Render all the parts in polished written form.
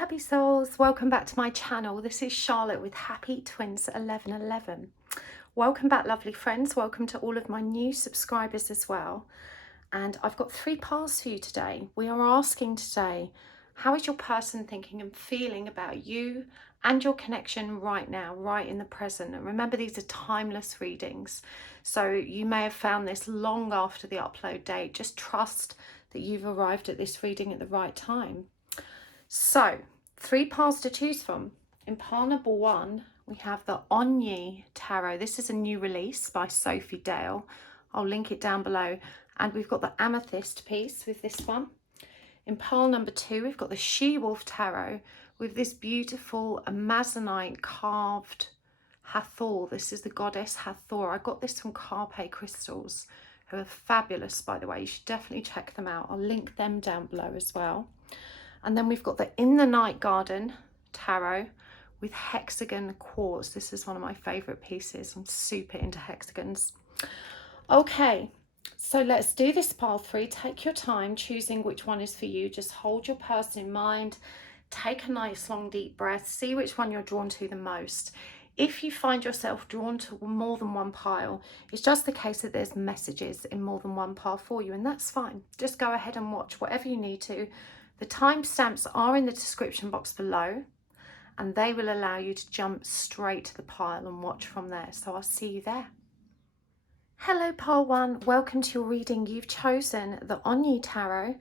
happy souls, welcome back to my channel. This is Charlotte with Happy Twins 1111. Welcome back, lovely friends. Welcome to all of my new subscribers as well. And I've got 3 parts for you today. We are asking today, how is your person thinking and feeling about you and your connection right now, right in the present? And remember, these are timeless readings, so you may have found this long after the upload date. Just trust that you've arrived at this reading at the right time. So 3 piles to choose from. In pile number 1, we have the Onyi Tarot. This is a new release by Sophie Dale. I'll link it down below. And we've got the Amethyst piece with this one. In pile number 2, we've got the She-Wolf Tarot with this beautiful Amazonite carved Hathor. This is the goddess Hathor. I got this from Carpe Crystals, who are fabulous, by the way. You should definitely check them out. I'll link them down below as well. And then we've got the In the Night Garden Tarot with hexagon quartz. This is one of my favourite pieces. I'm super into hexagons. Okay, so let's do this pile 3. Take your time choosing which one is for you. Just hold your person in mind. Take a nice long deep breath. See which one you're drawn to the most. If you find yourself drawn to more than one pile, it's just the case that there's messages in more than one pile for you, and that's fine. Just go ahead and watch whatever you need to. The timestamps are in the description box below, and they will allow you to jump straight to the pile and watch from there. So I'll see you there. Hello, pile 1. Welcome to your reading. You've chosen the Onyi Tarot.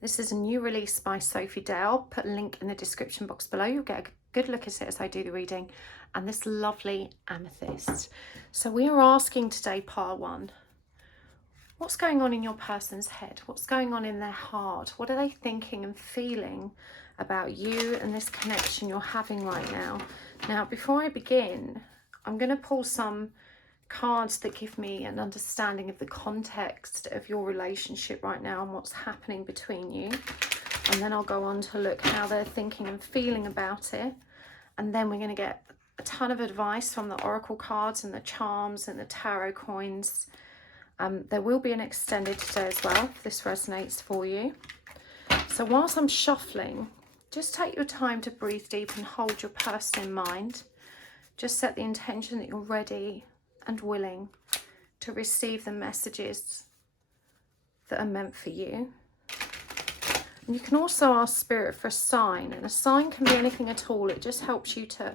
This is a new release by Sophie Dale. I'll put a link in the description box below. You'll get a good look at it as I do the reading. And this lovely amethyst. So we are asking today, pile 1, what's going on in your person's head? What's going on in their heart? What are they thinking and feeling about you and this connection you're having right now? Now, before I begin, I'm going to pull some cards that give me an understanding of the context of your relationship right now and what's happening between you. And then I'll go on to look how they're thinking and feeling about it. And then we're going to get a ton of advice from the oracle cards and the charms and the tarot coins. There will be an extended today as well, if this resonates for you. So whilst I'm shuffling, just take your time to breathe deep and hold your person in mind. Just set the intention that you're ready and willing to receive the messages that are meant for you. And you can also ask Spirit for a sign, and a sign can be anything at all. It just helps you to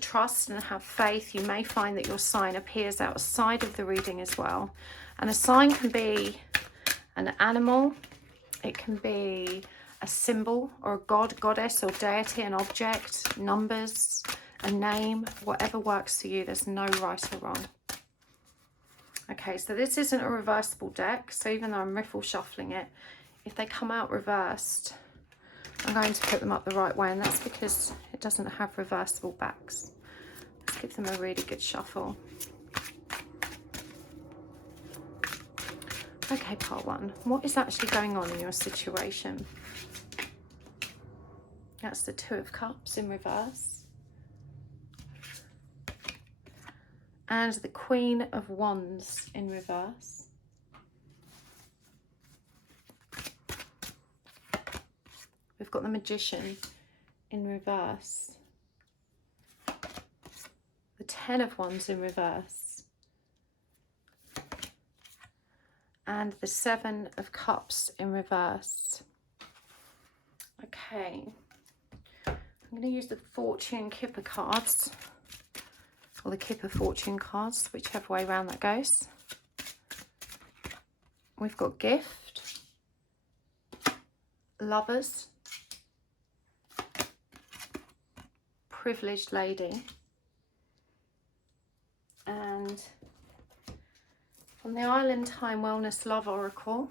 trust and have faith. You may find that your sign appears outside of the reading as well. And a sign can be an animal, it can be a symbol or a god, goddess or deity, an object, numbers, a name, whatever works for you. There's no right or wrong. Okay, so this isn't a reversible deck, so even though I'm riffle shuffling it, if they come out reversed, I'm going to put them up the right way, and that's because it doesn't have reversible backs. Let's give them a really good shuffle. Okay, part 1, what is actually going on in your situation? That's the 2 of Cups in reverse. And the Queen of Wands in reverse. We've got the Magician in reverse. The 10 of Wands in reverse. And the 7 of Cups in reverse. Okay, I'm going to use the Fortune Kipper cards, or the Kipper Fortune cards, whichever way around that goes. We've got Gift, Lovers, Privileged Lady, and from the Island Time Wellness Love Oracle,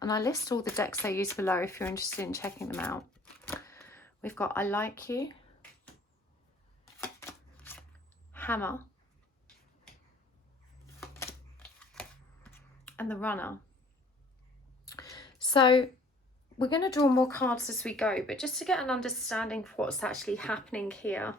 and I list all the decks I use below if you're interested in checking them out. We've got I Like You, Hammer, and the Runner. So we're going to draw more cards as we go, but just to get an understanding of what's actually happening here,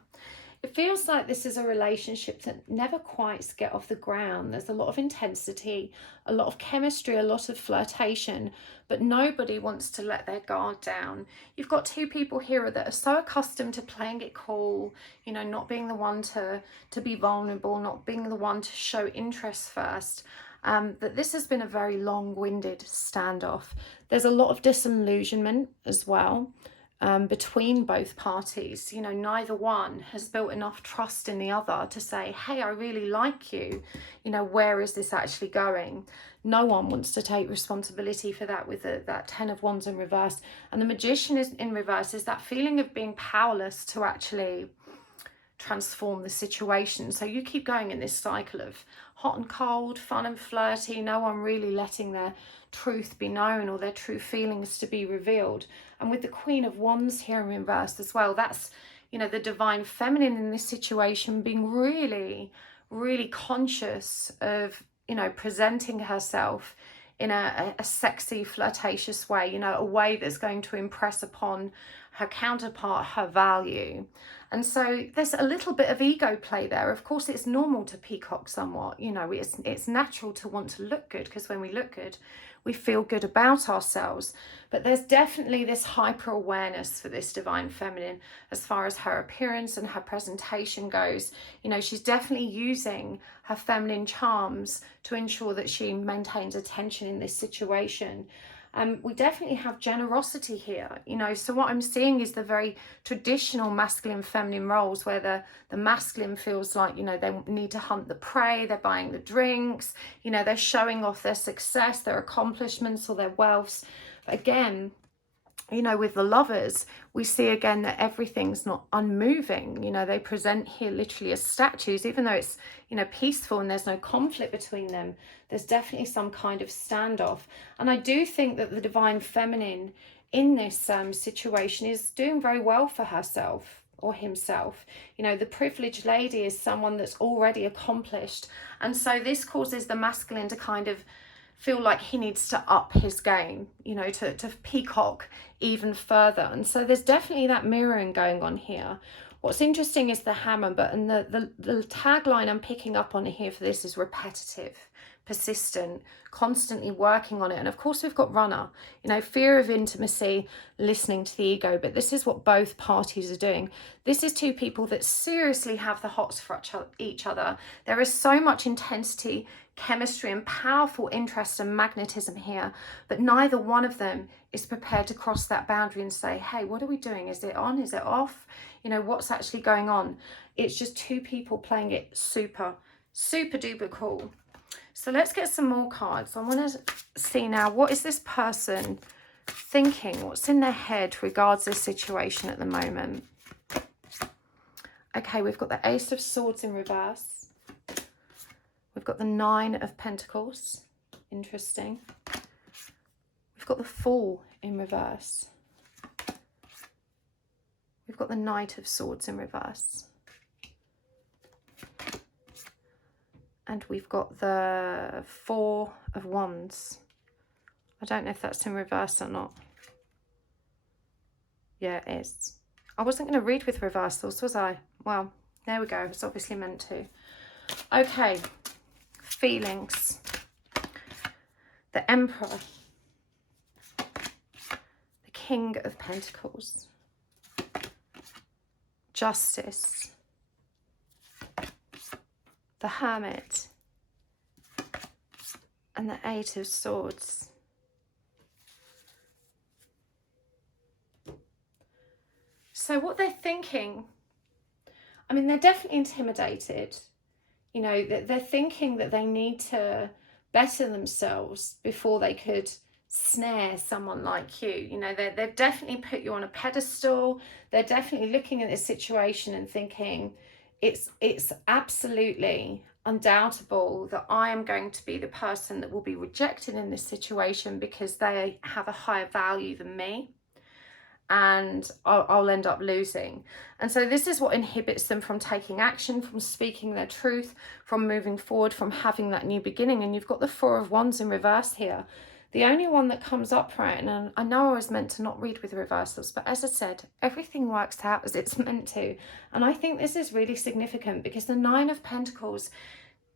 It feels like this is a relationship that never quite get off the ground. There's a lot of intensity, a lot of chemistry, a lot of flirtation, but nobody wants to let their guard down. You've got two people here that are so accustomed to playing it cool, you know, not being the one to be vulnerable, not being the one to show interest first. That this has been a very long-winded standoff. There's a lot of disillusionment as well. Between both parties. You know, neither one has built enough trust in the other to say, hey, I really like you. You know, where is this actually going? No one wants to take responsibility for that with that 10 of Wands in reverse. And the Magician is in reverse, is that feeling of being powerless to actually transform the situation. So you keep going in this cycle of hot and cold, fun and flirty, no one really letting their truth be known or their true feelings to be revealed. And with the Queen of Wands here in reverse as well, that's, you know, the divine feminine in this situation being really, really conscious of, you know, presenting herself in a sexy, flirtatious way, you know, a way that's going to impress upon her counterpart her value. And so there's a little bit of ego play there. Of course, it's normal to peacock somewhat, you know, it's natural to want to look good, because when we look good, we feel good about ourselves. But there's definitely this hyper awareness for this divine feminine as far as her appearance and her presentation goes. You know, she's definitely using her feminine charms to ensure that she maintains attention in this situation. We definitely have generosity here, you know, so what I'm seeing is the very traditional masculine feminine roles where the masculine feels like, you know, they need to hunt the prey, they're buying the drinks, you know, they're showing off their success, their accomplishments or their wealths. But again, you know, with the Lovers, we see again that everything's not unmoving. You know, they present here literally as statues, even though it's, you know, peaceful and there's no conflict between them. There's definitely some kind of standoff. And I do think that the divine feminine in this situation is doing very well for herself or himself. You know, the privileged lady is someone that's already accomplished. And so this causes the masculine to kind of feel like he needs to up his game, you know, to peacock even further. And so there's definitely that mirroring going on here. What's interesting is the hammer, but and the tagline I'm picking up on here for this is repetitive, persistent, constantly working on it. And of course we've got runner, you know, fear of intimacy, listening to the ego, but this is what both parties are doing. This is two people that seriously have the hots for each other. There is so much intensity, chemistry and powerful interest and magnetism here, but neither one of them is prepared to cross that boundary and say, hey, what are we doing? Is it on? Is it off? You know, what's actually going on? It's just two people playing it super, super duper cool. So let's get some more cards. I want to see now, what is this person thinking? What's in their head regards this situation at the moment? Okay, we've got the Ace of Swords in reverse. We've got the Nine of Pentacles. Interesting. We've got the Fool in reverse. We've got the Knight of Swords in reverse. And we've got the Four of Wands. I don't know if that's in reverse or not. Yeah, it is. I wasn't going to read with reversals, was I? Well, there we go. It's obviously meant to. Okay. Feelings. The Emperor. The King of Pentacles. Justice. The Hermit. And the Eight of Swords. So what they're thinking, I mean, they're definitely intimidated. You know, they're thinking that they need to better themselves before they could snare someone like you. You know, they've definitely put you on a pedestal. They're definitely looking at this situation and thinking, it's absolutely undoubtable that I am going to be the person that will be rejected in this situation because they have a higher value than me. And I'll end up losing. And so this is what inhibits them from taking action, from speaking their truth, from moving forward, from having that new beginning. And you've got the Four of Wands in reverse here. The only one that comes upright, and I know I was meant to not read with reversals, but as I said, everything works out as it's meant to. And I think this is really significant because the Nine of Pentacles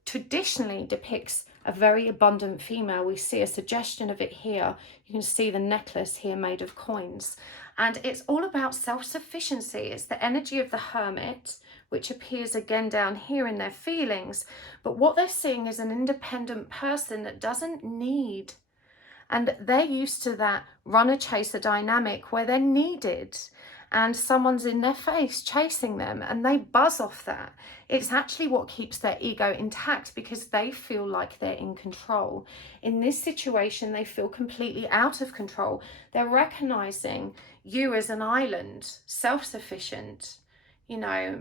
traditionally depicts a very abundant female. We see a suggestion of it here. You can see the necklace here made of coins. And it's all about self-sufficiency. It's the energy of the hermit, which appears again down here in their feelings. But what they're seeing is an independent person that doesn't need, and they're used to that runner-chaser dynamic where they're needed and someone's in their face chasing them and they buzz off that. It's actually what keeps their ego intact because they feel like they're in control. In this situation, they feel completely out of control. They're recognizing you as an island, self-sufficient, you know,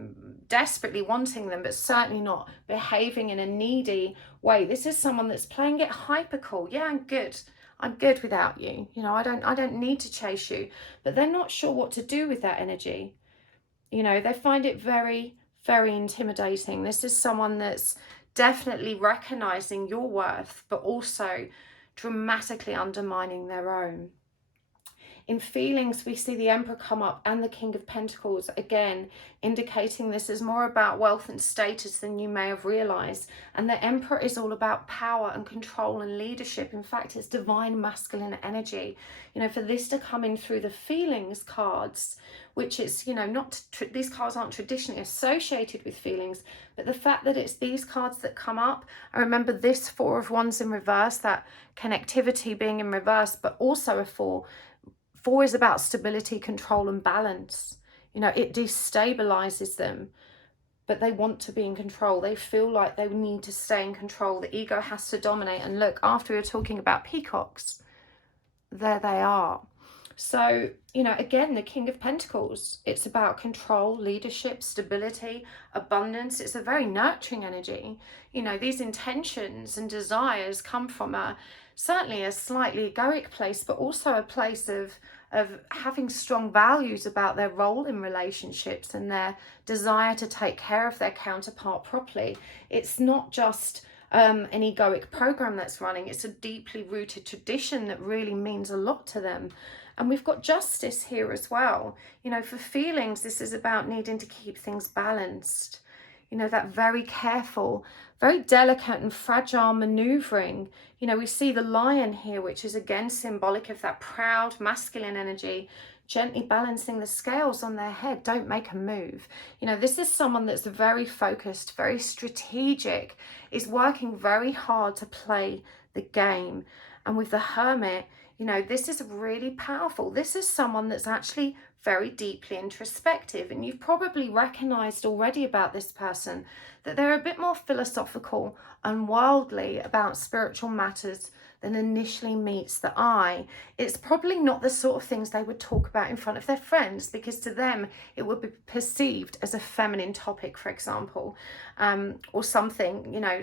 desperately wanting them, but certainly not behaving in a needy way. This is someone that's playing it hyper cool. Yeah, I'm good without you. You know, I don't need to chase you. But they're not sure what to do with that energy. You know, they find it very, very intimidating. This is someone that's definitely recognizing your worth, but also dramatically undermining their own. In feelings, we see the Emperor come up and the King of Pentacles, again, indicating this is more about wealth and status than you may have realized. And the Emperor is all about power and control and leadership. In fact, it's divine masculine energy. You know, for this to come in through the feelings cards, which is, you know, these cards aren't traditionally associated with feelings, but the fact that it's these cards that come up, I remember this Four of Wands in reverse, that connectivity being in reverse, but also a four. Four is about stability, control, and balance. You know, it destabilizes them, but they want to be in control. They feel like they need to stay in control. The ego has to dominate. And look, after we were talking about peacocks, there they are. So, you know, again, the King of Pentacles, it's about control, leadership, stability, abundance. It's a very nurturing energy. You know, these intentions and desires come from certainly a slightly egoic place, but also a place of having strong values about their role in relationships and their desire to take care of their counterpart properly. It's not just an egoic program that's running. It's a deeply rooted tradition that really means a lot to them. And we've got justice here as well. You know, for feelings, this is about needing to keep things balanced. You know, that very careful, very delicate and fragile maneuvering. You know, we see the lion here, which is again symbolic of that proud masculine energy, gently balancing the scales on their head. Don't make a move. You know, this is someone that's very focused, very strategic, is working very hard to play the game. And with the Hermit, you know, this is really powerful. This is someone that's actually very deeply introspective, and you've probably recognized already about this person that they're a bit more philosophical and worldly about spiritual matters than initially meets the eye. It's probably not the sort of things they would talk about in front of their friends, because to them it would be perceived as a feminine topic, for example, or something, you know,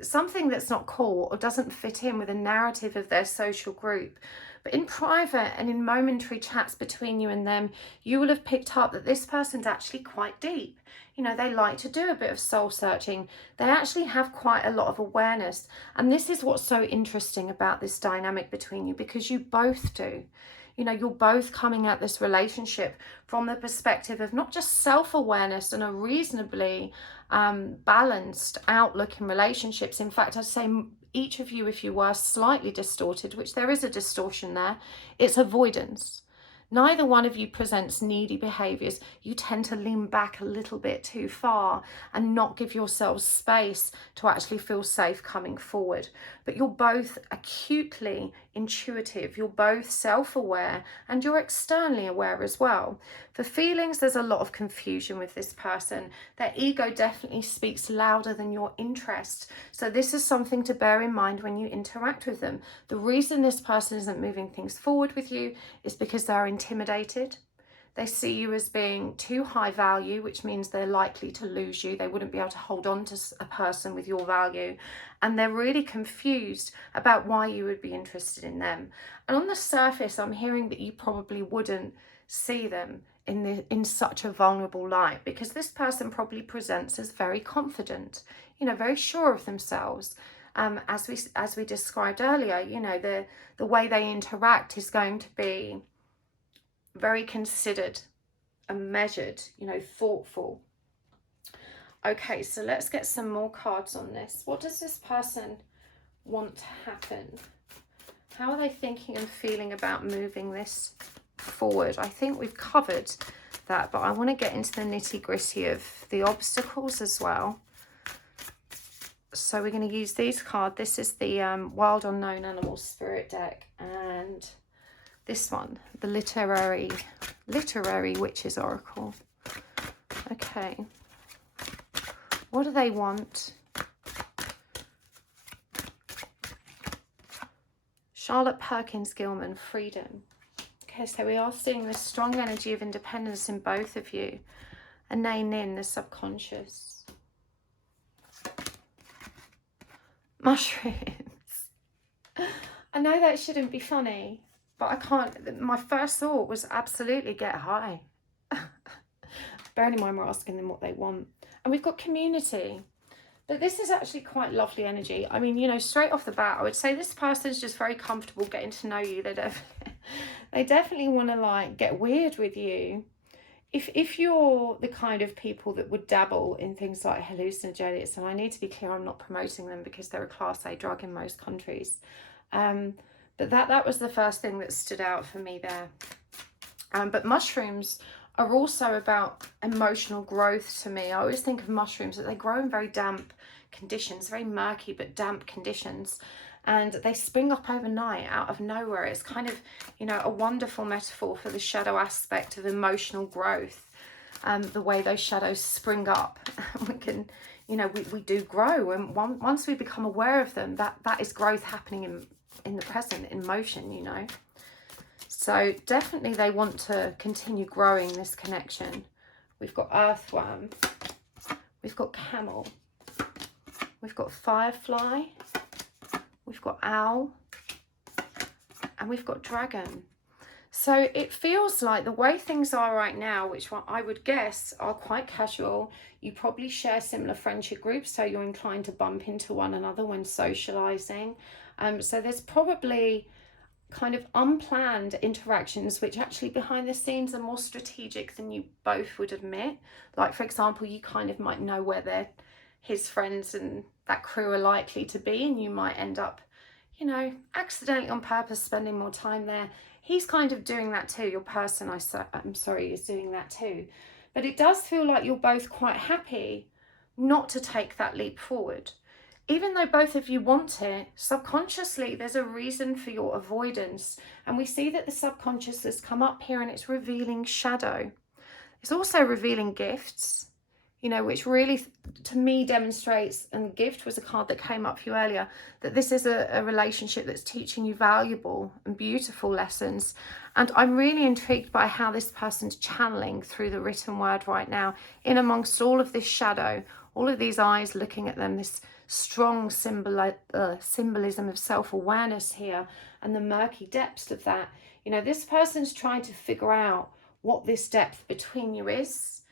something that's not cool or doesn't fit in with a narrative of their social group. But in private and in momentary chats between you and them, you will have picked up that this person's actually quite deep. You know, they like to do a bit of soul searching. They actually have quite a lot of awareness. And this is what's so interesting about this dynamic between you, because you both do. You know, you're both coming at this relationship from the perspective of not just self-awareness and a reasonably balanced outlook in relationships. In fact, I'd say each of you, if you were slightly distorted, which there is a distortion there, it's avoidance. Neither one of you presents needy behaviors. You tend to lean back a little bit too far and not give yourselves space to actually feel safe coming forward. But you're both acutely intuitive. You're both self-aware, and you're externally aware as well. For feelings, there's a lot of confusion with this person. Their ego definitely speaks louder than your interest. So this is something to bear in mind when you interact with them. The reason this person isn't moving things forward with you is because they're intimidated. They see you as being too high value, which means they're likely to lose you. They wouldn't be able to hold on to a person with your value. And they're really confused about why you would be interested in them. And on the surface, I'm hearing that you probably wouldn't see them in such a vulnerable light, because this person probably presents as very confident, you know, very sure of themselves. as we described earlier, you know, the way they interact is going to be very considered and measured, you know, thoughtful. Okay, so let's get some more cards on this. What does this person want to happen? How are they thinking and feeling about moving this forward? I think we've covered that, but I want to get into the nitty-gritty of the obstacles as well. So we're going to use these cards. This is the Wild Unknown Animal Spirit deck, and this one, the Literary Witches Oracle. Okay. What do they want? Charlotte Perkins Gilman, freedom. Okay, so we are seeing this strong energy of independence in both of you. And Nain Nin, the subconscious. Mushrooms. I know that shouldn't be funny, but I can't. My first thought was absolutely get high. Bearing in mind we're asking them what they want. And we've got community. But this is actually quite lovely energy. I mean, you know, straight off the bat, I would say this person's just very comfortable getting to know you. They definitely want to, like, get weird with you. If you're the kind of people that would dabble in things like hallucinogenics, and I need to be clear, I'm not promoting them because they're a Class A drug in most countries. But that was the first thing that stood out for me there. But mushrooms are also about emotional growth to me. I always think of mushrooms that they grow in very damp conditions, very murky but damp conditions, and they spring up overnight out of nowhere. It's kind of, you know, a wonderful metaphor for the shadow aspect of emotional growth. The way those shadows spring up, we can, you know, we do grow, and once we become aware of them, that is growth happening in the present, in motion, you know. So definitely they want to continue growing this connection. We've got earthworm, we've got camel, we've got firefly, we've got owl, and we've got dragon. So it feels like the way things are right now, which I would guess are quite casual. You probably share similar friendship groups, so you're inclined to bump into one another when socializing. So there's probably kind of unplanned interactions which actually behind the scenes are more strategic than you both would admit. Like, for example, you kind of might know where his friends and that crew are likely to be, and you might end up, you know, accidentally on purpose spending more time there. He's kind of doing that too. Your person, I'm sorry, is doing that too. But it does feel like you're both quite happy not to take that leap forward. Even though both of you want it, subconsciously there's a reason for your avoidance. And we see that the subconscious has come up here and it's revealing shadow. It's also revealing gifts, you know, which really, to me, demonstrates, and gift was a card that came up for you earlier, that this is a relationship that's teaching you valuable and beautiful lessons. And I'm really intrigued by how this person's channeling through the written word right now, in amongst all of this shadow, all of these eyes looking at them, this strong symbolism of self-awareness here, and the murky depths of that. You know, this person's trying to figure out what this depth between you is.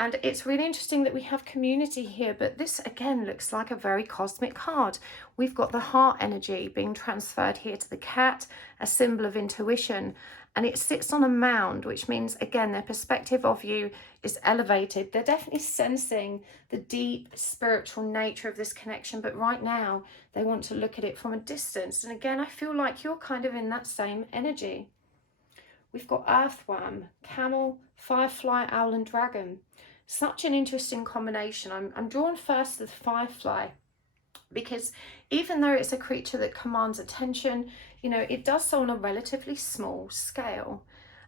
And it's really interesting that we have community here, but this again looks like a very cosmic card. We've got the heart energy being transferred here to the cat, a symbol of intuition, and it sits on a mound, which means, again, their perspective of you is elevated. They're definitely sensing the deep spiritual nature of this connection, but right now they want to look at it from a distance. And again, I feel like you're kind of in that same energy. We've got earthworm, camel, firefly, owl, and dragon. Such an interesting combination. I'm drawn first to the firefly, because even though it's a creature that commands attention, you know, it does so on a relatively small scale,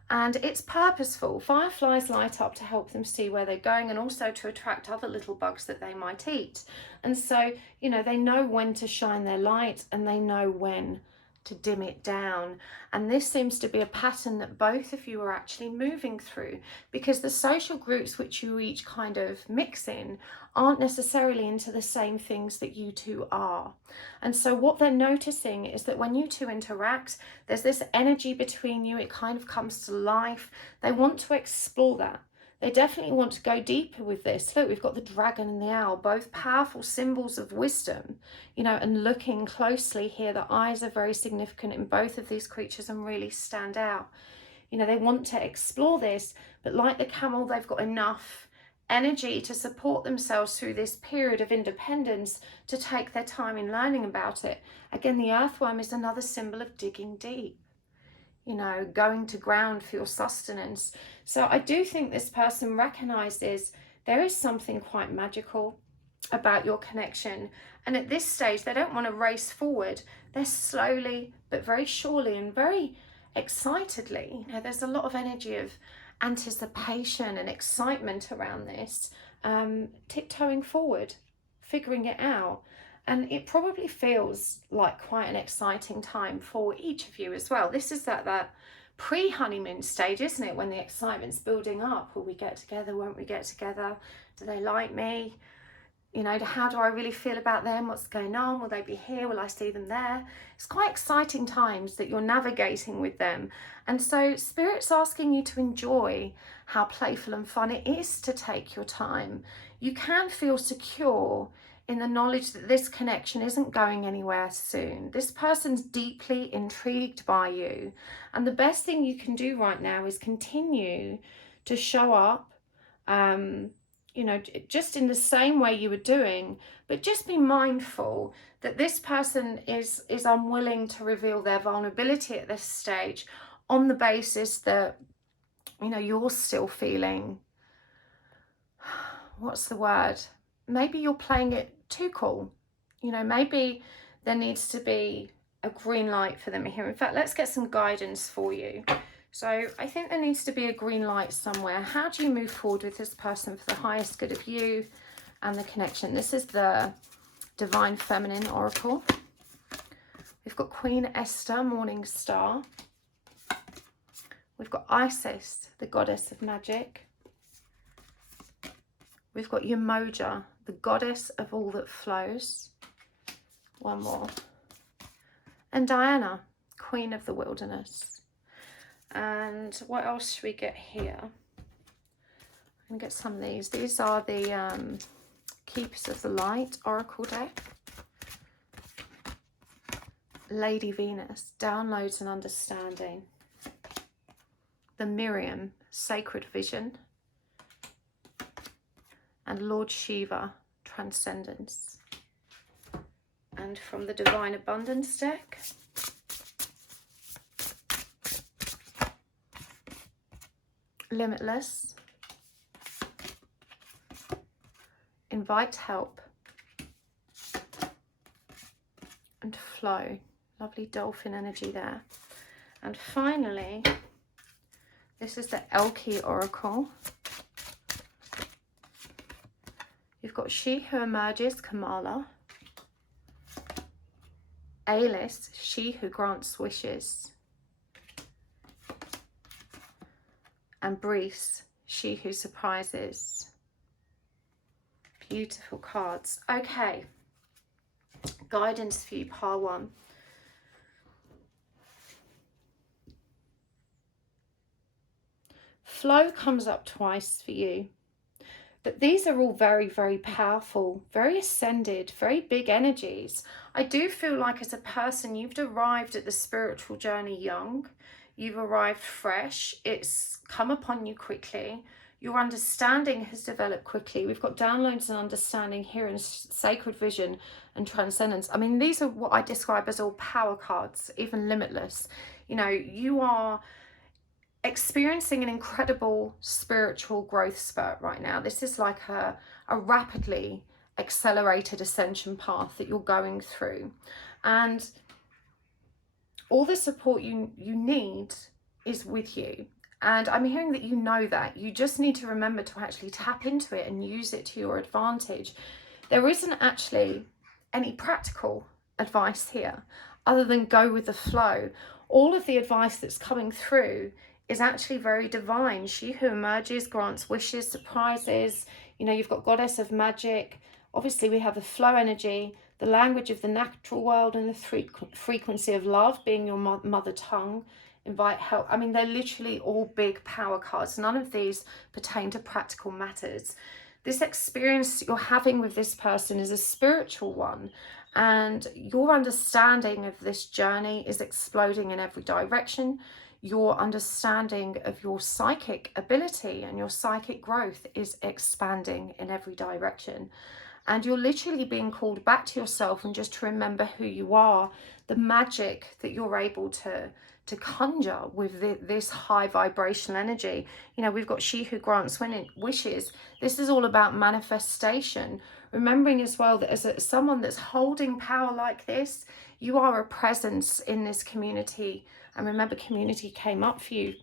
and it's purposeful. Fireflies light up to help them see where they're going, and also to attract other little bugs that they might eat. And so, you know, they know when to shine their light, and they know when to dim it down. And this seems to be a pattern that both of you are actually moving through, because the social groups which you each kind of mix in aren't necessarily into the same things that you two are. And so what they're noticing is that when you two interact, there's this energy between you. It kind of comes to life. They want to explore that. They definitely want to go deeper with this. Look, we've got the dragon and the owl, both powerful symbols of wisdom, you know, and looking closely here, the eyes are very significant in both of these creatures and really stand out. You know, they want to explore this, but like the camel, they've got enough energy to support themselves through this period of independence to take their time in learning about it. Again, the earthworm is another symbol of digging deep, you know, going to ground for your sustenance. So I do think this person recognizes there is something quite magical about your connection. And at this stage, they don't want to race forward. They're slowly, but very surely and very excitedly, you know, there's a lot of energy of anticipation and excitement around this, tiptoeing forward, figuring it out. And it probably feels like quite an exciting time for each of you as well. This is that pre-honeymoon stage, isn't it? When the excitement's building up. Will we get together? Won't we get together? Do they like me? You know, how do I really feel about them? What's going on? Will they be here? Will I see them there? It's quite exciting times that you're navigating with them. And so Spirit's asking you to enjoy how playful and fun it is to take your time. You can feel secure in the knowledge that this connection isn't going anywhere soon. This person's deeply intrigued by you. And the best thing you can do right now is continue to show up, you know, just in the same way you were doing, but just be mindful that this person is unwilling to reveal their vulnerability at this stage on the basis that, you know, you're still feeling, what's the word? Maybe you're playing it too cool. You know, maybe there needs to be a green light for them here. In fact, let's get some guidance for you. So I think there needs to be a green light somewhere. How do you move forward with this person for the highest good of you and the connection? This is the Divine Feminine Oracle. We've got Queen Esther, Morning Star. We've got Isis, the goddess of magic. We've got Yemoja, the goddess of all that flows. One more. And Diana, Queen of the Wilderness. And what else should we get here? I'm going to get some of these. These are the Keepers of the Light Oracle deck. Lady Venus, Downloads and Understanding. The Miriam, Sacred Vision. And Lord Shiva, Transcendence. And from the Divine Abundance deck, Limitless, Invite Help, and Flow. Lovely dolphin energy there. And finally, this is the Elle Qui Oracle. You've got She Who Emerges, Kamala. Alice, She Who Grants Wishes. And Breeze, She Who Surprises. Beautiful cards. Okay, guidance for you, pile one. Flow comes up twice for you. But these are all very, very powerful, very ascended, very big energies. I do feel like as a person, you've arrived at the spiritual journey young. You've arrived fresh. It's come upon you quickly. Your understanding has developed quickly. We've got downloads and understanding here in Sacred Vision and Transcendence. I mean, these are what I describe as all power cards, even Limitless. You know, you are experiencing an incredible spiritual growth spurt right now. This is like a rapidly accelerated ascension path that you're going through. And all the support you need is with you. And I'm hearing that you know that. You just need to remember to actually tap into it and use it to your advantage. There isn't actually any practical advice here other than go with the flow. All of the advice that's coming through is actually very divine. She Who Emerges grants wishes, surprises. You know, you've got Goddess of Magic. Obviously, we have the flow energy, the language of the natural world, and the frequency of love being your mother tongue invite help. I mean, they're literally all big power cards. None of these pertain to practical matters. This experience you're having with this person is a spiritual one, and your understanding of this journey is exploding in every direction. Your understanding of your psychic ability and your psychic growth is expanding in every direction. And you're literally being called back to yourself and just to remember who you are, the magic that you're able to conjure with this high vibrational energy. You know, we've got she who grants wishes. This is all about manifestation. Remembering as well that as someone that's holding power like this, you are a presence in this community. And remember, community came up for you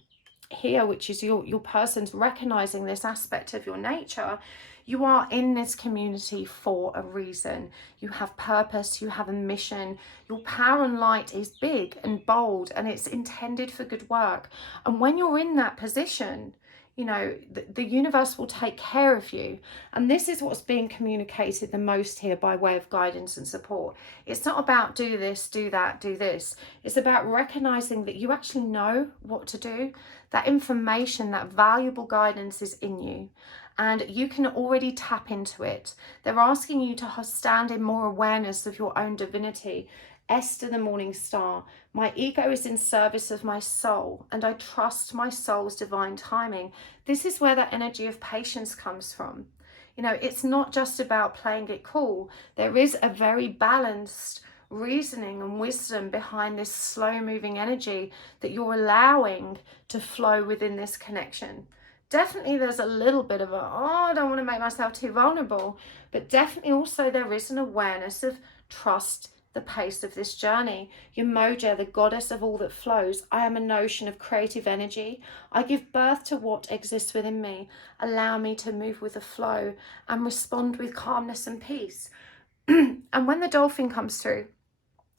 here, which is your person's recognizing this aspect of your nature. You are in this community for a reason. You have purpose, you have a mission. Your power and light is big and bold, and it's intended for good work. And when you're in that position, you know, the universe will take care of you. And this is what's being communicated the most here by way of guidance and support. It's not about do this, do that, do this. It's about recognizing that you actually know what to do. That information, that valuable guidance is in you, and you can already tap into it. They're asking you to stand in more awareness of your own divinity. Esther, the morning star, my ego is in service of my soul, and I trust my soul's divine timing. This is where that energy of patience comes from. You know, it's not just about playing it cool. There is a very balanced reasoning and wisdom behind this slow moving energy that you're allowing to flow within this connection. Definitely there's a little bit of I don't want to make myself too vulnerable, but definitely also there is an awareness of trust the pace of this journey. Umoja, the goddess of all that flows. I am a notion of creative energy. I give birth to what exists within me. Allow me to move with the flow and respond with calmness and peace. And when the dolphin comes through,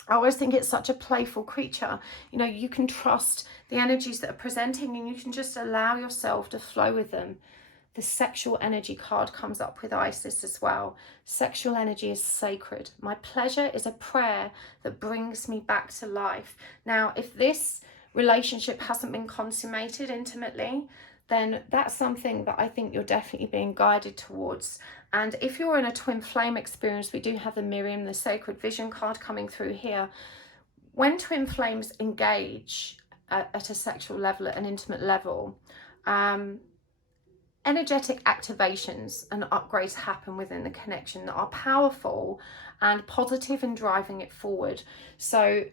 I always think it's such a playful creature. You know, you can trust the energies that are presenting, and you can just allow yourself to flow with them. The sexual energy card comes up with Isis as well. Sexual energy is sacred. My pleasure is a prayer that brings me back to life. Now, if this relationship hasn't been consummated intimately, then that's something that I think you're definitely being guided towards. And if you're in a twin flame experience, we do have the Miriam, the sacred vision card coming through here. When twin flames engage at a sexual level, at an intimate level, energetic activations and upgrades happen within the connection that are powerful and positive in driving it forward. So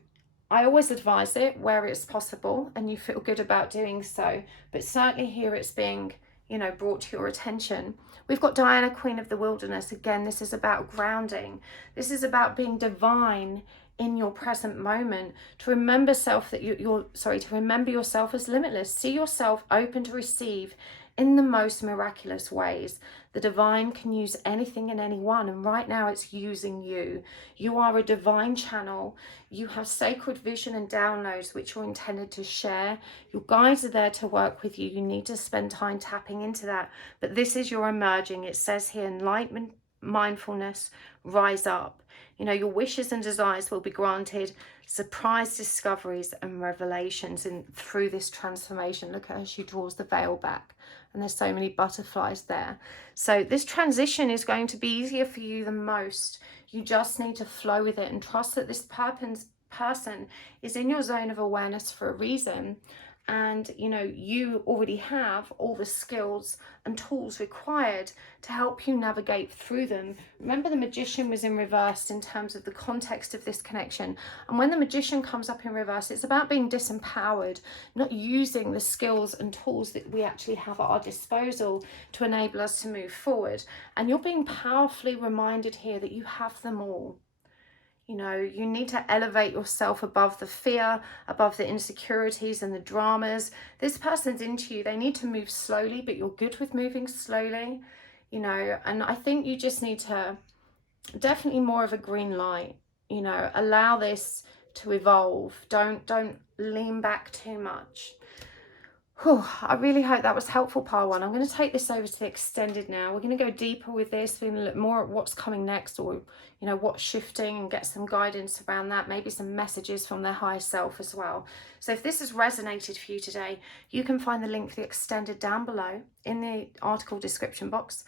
I always advise it where it's possible and you feel good about doing so, but certainly here it's being, you know, brought to your attention. We've got Diana, Queen of the Wilderness. Again, this is about grounding. This is about being divine in your present moment, to remember to remember yourself as limitless. See yourself open to receive in the most miraculous ways. The divine can use anything and anyone, and right now it's using you. You are a divine channel. You have sacred vision and downloads which you're intended to share. Your guides are there to work with you. You need to spend time tapping into that. But this is your emerging. It says here, enlightenment, mindfulness, rise up. You know, your wishes and desires will be granted. Surprise discoveries and revelations through this transformation. Look at her, she draws the veil back. And there's so many butterflies there. So this transition is going to be easier for you than most. You just need to flow with it and trust that this person is in your zone of awareness for a reason. And, you know, you already have all the skills and tools required to help you navigate through them. Remember, the Magician was in reverse in terms of the context of this connection. And when the Magician comes up in reverse, it's about being disempowered, not using the skills and tools that we actually have at our disposal to enable us to move forward. And you're being powerfully reminded here that you have them all. You know, you need to elevate yourself above the fear, above the insecurities and the dramas. This person's into you. They need to move slowly, but you're good with moving slowly, you know. And I think you just need to definitely more of a green light, you know, allow this to evolve. Don't lean back too much. Whew, I really hope that was helpful, pile one. I'm going to take this over to the extended now. We're going to go deeper with this. We're going to look more at what's coming next, or, you know, what's shifting, and get some guidance around that. Maybe some messages from their higher self as well. So if this has resonated for you today, you can find the link for the extended down below in the article description box.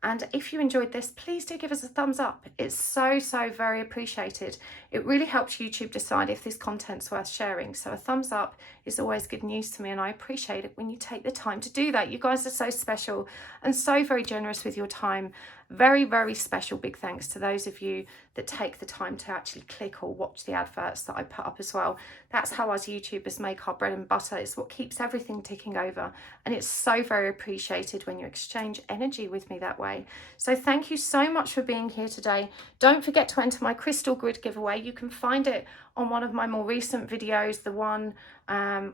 And if you enjoyed this, please do give us a thumbs up. It's so very appreciated. It really helps YouTube decide if this content's worth sharing. So a thumbs up is always good news to me, and I appreciate it when you take the time to do that. You guys are so special and so very generous with your time. Very special big thanks to those of you that take the time to actually click or watch the adverts that I put up as well. That's how us YouTubers make our bread and butter. It's what keeps everything ticking over, and it's so very appreciated when you exchange energy with me that way. So thank you so much for being here today. Don't forget to enter my crystal grid giveaway. You can find it on one of my more recent videos, the one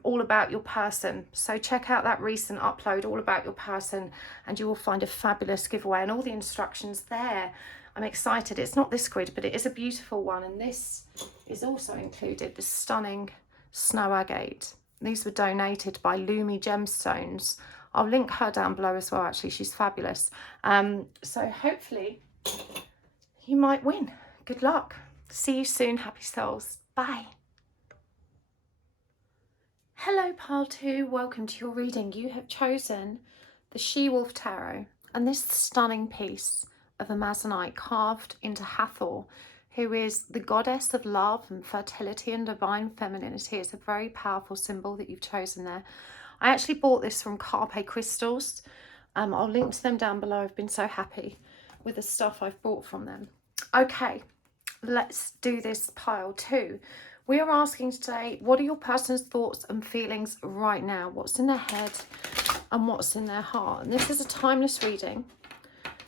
all about your person. So check out that recent upload, all about your person, and you will find a fabulous giveaway and all the instructions there. I'm excited. It's not this grid, but it is a beautiful one, and this is also included, the stunning snow agate. These were donated by Lumi Gemstones. I'll link her down below as well, actually. She's fabulous. So hopefully you might win. Good luck. See you soon, happy souls. Bye. Hello, pile 2. Welcome to your reading. You have chosen the She-Wolf Tarot and this stunning piece of Amazonite carved into Hathor, who is the goddess of love and fertility and divine femininity. It's a very powerful symbol that you've chosen there. I actually bought this from Carpe Crystals. I'll link to them down below. I've been so happy with the stuff I've bought from them. Okay, let's do this pile 2. We are asking today, what are your person's thoughts and feelings right now? What's in their head and what's in their heart? And this is a timeless reading.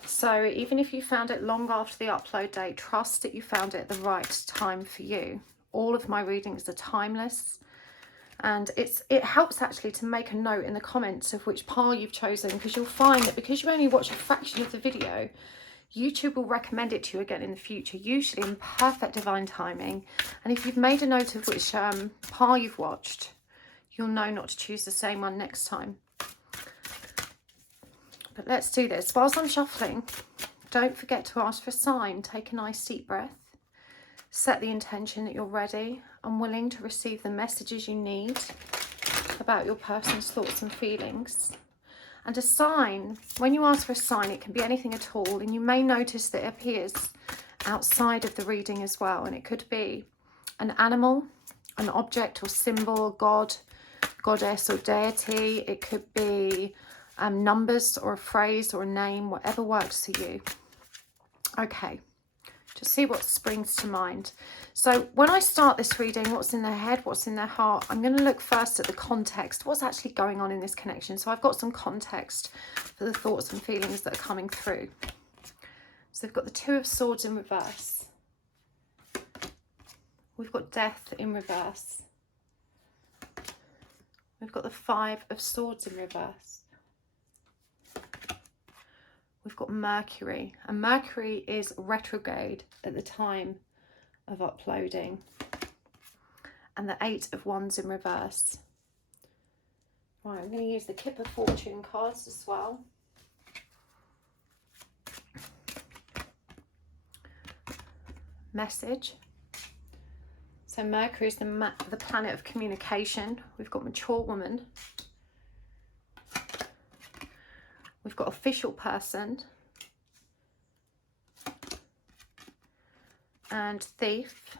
So even if you found it long after the upload date, trust that you found it at the right time for you. All of my readings are timeless. And it helps actually to make a note in the comments of which pile you've chosen, because you'll find that because you only watch a fraction of the video, YouTube will recommend it to you again in the future, usually in perfect divine timing. And if you've made a note of which pile you've watched, you'll know not to choose the same one next time. But let's do this. Whilst I'm shuffling, don't forget to ask for a sign. Take a nice deep breath. Set the intention that you're ready and willing to receive the messages you need about your person's thoughts and feelings. And a sign, when you ask for a sign, it can be anything at all. And you may notice that it appears outside of the reading as well. And it could be an animal, an object or symbol, god, goddess or deity. It could be numbers or a phrase or a name, whatever works for you. Okay. Just see what springs to mind. So when I start this reading, what's in their head, what's in their heart, I'm going to look first at the context. What's actually going on in this connection? So I've got some context for the thoughts and feelings that are coming through. So we've got the Two of Swords in reverse. We've got Death in reverse. We've got the Five of Swords in reverse. We've got Mercury, and Mercury is retrograde at the time of uploading. And the Eight of Wands in reverse. Right, I'm going to use the Kipper fortune cards as well. Message. So Mercury is the planet of communication. We've got Mature Woman. We've got Official Person and Thief.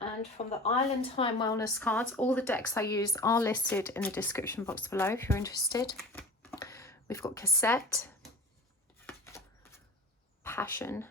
And from the Island Time Wellness cards, all the decks I use are listed in the description box below if you're interested. We've got Cassette, Passion,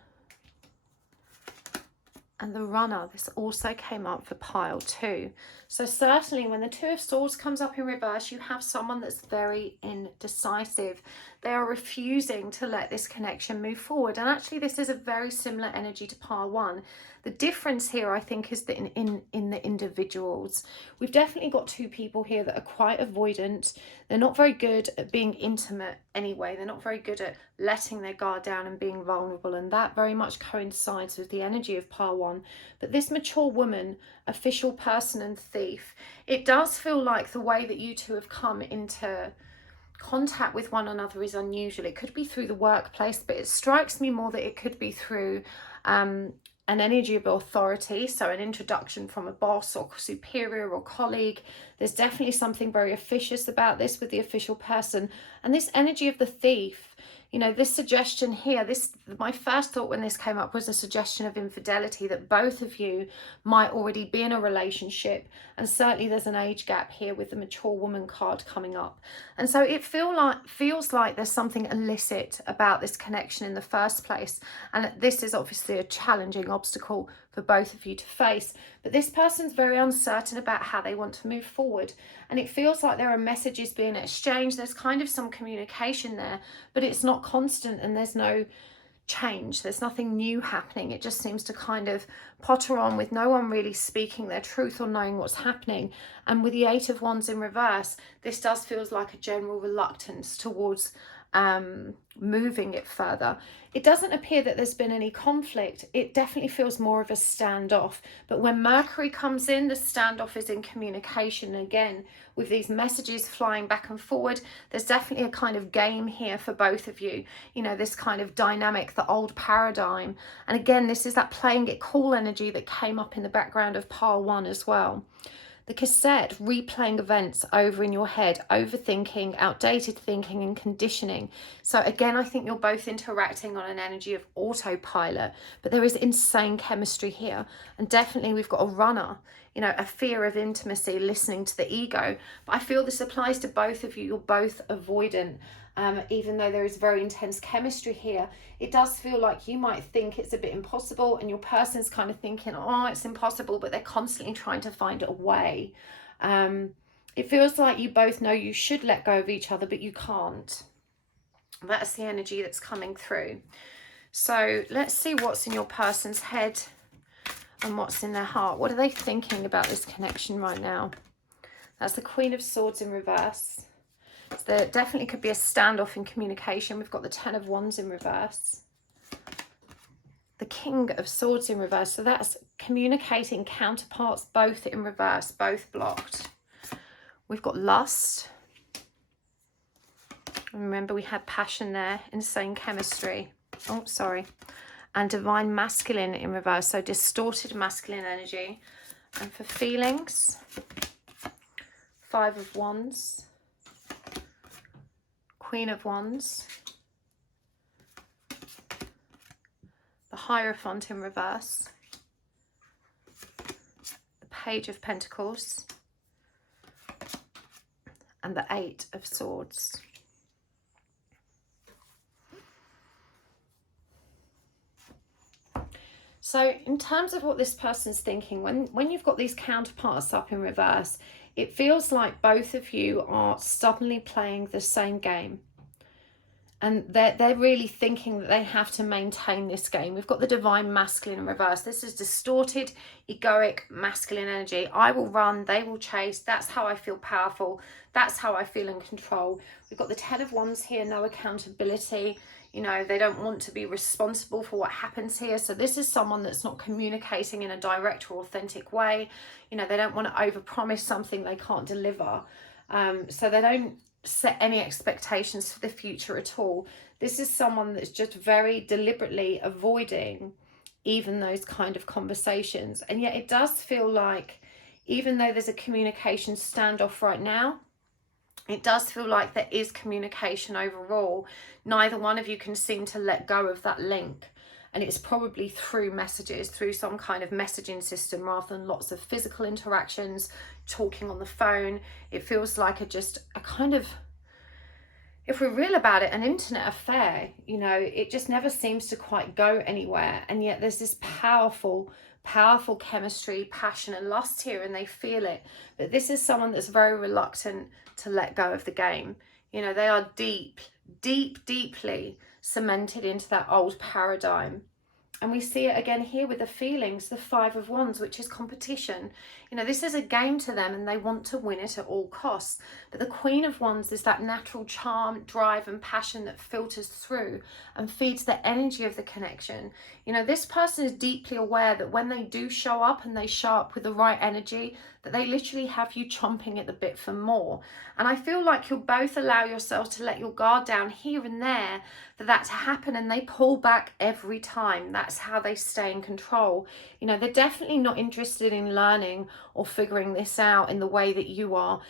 and the Runner. This also came up for pile 2. So certainly when the Two of Swords comes up in reverse, you have someone that's very indecisive. They are refusing to let this connection move forward. And actually this is a very similar energy to pile 1. The difference here, I think, is that in the individuals, we've definitely got two people here that are quite avoidant. They're not very good at being intimate anyway. They're not very good at letting their guard down and being vulnerable, and that very much coincides with the energy of pile 1. But this mature woman, official person and thief, it does feel like the way that you two have come into contact with one another is unusual. It could be through the workplace, but it strikes me more that it could be through an energy of authority, so an introduction from a boss or superior or colleague. There's definitely something very officious about this with the official person. And this energy of the thief, you know, this suggestion here, my first thought when this came up was a suggestion of infidelity, that both of you might already be in a relationship, and certainly there's an age gap here with the mature woman card coming up. And so it feels like there's something illicit about this connection in the first place, and this is obviously a challenging obstacle for both of you to face. But this person's very uncertain about how they want to move forward, and it feels like there are messages being exchanged. There's kind of some communication there, but it's not constant, and there's no change. There's nothing new happening. It just seems to kind of potter on with no one really speaking their truth or knowing what's happening. And with the 8 of Wands in reverse, this does feels like a general reluctance towards moving it further. It doesn't appear that there's been any conflict. It definitely feels more of a standoff. But when Mercury comes in, the standoff is in communication. Again, with these messages flying back and forward, there's definitely a kind of game here for both of you. You know, this kind of dynamic, the old paradigm. And again, this is that playing it cool energy that came up in the background of pile 1 as well. The cassette, replaying events over in your head, overthinking, outdated thinking and conditioning. So again, I think you're both interacting on an energy of autopilot, but there is insane chemistry here. And definitely we've got a runner, you know, a fear of intimacy, listening to the ego. But I feel this applies to both of you. You're both avoidant. Even though there is very intense chemistry here, it does feel like you might think it's a bit impossible, and your person's kind of thinking, oh, it's impossible, but they're constantly trying to find a way. It feels like you both know you should let go of each other, but you can't. That's the energy that's coming through. So let's see what's in your person's head and what's in their heart. What are they thinking about this connection right now? That's the Queen of Swords in reverse. So there definitely could be a standoff in communication. We've got the 10 of Wands in reverse. The King of Swords in reverse. So that's communicating counterparts, both in reverse, both blocked. We've got lust. Remember, we had passion there, insane chemistry. Oh, sorry. And divine masculine in reverse. So distorted masculine energy. And for feelings, 5 of Wands. Queen of Wands, the Hierophant in reverse, the Page of Pentacles, and the 8 of Swords. So in terms of what this person's thinking, when you've got these counterparts up in reverse, it feels like both of you are stubbornly playing the same game. And they're really thinking that they have to maintain this game. We've got the divine masculine in reverse. This is distorted, egoic, masculine energy. I will run, they will chase. That's how I feel powerful. That's how I feel in control. We've got the 10 of Wands here, no accountability. You know, they don't want to be responsible for what happens here. So this is someone that's not communicating in a direct or authentic way. You know, they don't want to overpromise something they can't deliver. So they don't set any expectations for the future at all. This is someone that's just very deliberately avoiding even those kind of conversations. And yet it does feel like, even though there's a communication standoff right now, it does feel like there is communication overall. Neither one of you can seem to let go of that link. And it's probably through messages, through some kind of messaging system, rather than lots of physical interactions, talking on the phone. It feels like just a kind of, if we're real about it, an internet affair. You know, it just never seems to quite go anywhere. And yet there's this powerful chemistry, passion and lust here, and they feel it. But this is someone that's very reluctant to let go of the game. You know, they are deeply cemented into that old paradigm. And we see it again here with the feelings, the Five of Wands, which is competition. You know, this is a game to them and they want to win it at all costs. But the Queen of Wands is that natural charm, drive and passion that filters through and feeds the energy of the connection. You know, this person is deeply aware that when they do show up and they show up with the right energy, that they literally have you chomping at the bit for more. And I feel like you'll both allow yourselves to let your guard down here and there for that to happen, and they pull back every time. That's how they stay in control. You know, they're definitely not interested in learning or figuring this out in the way that you are.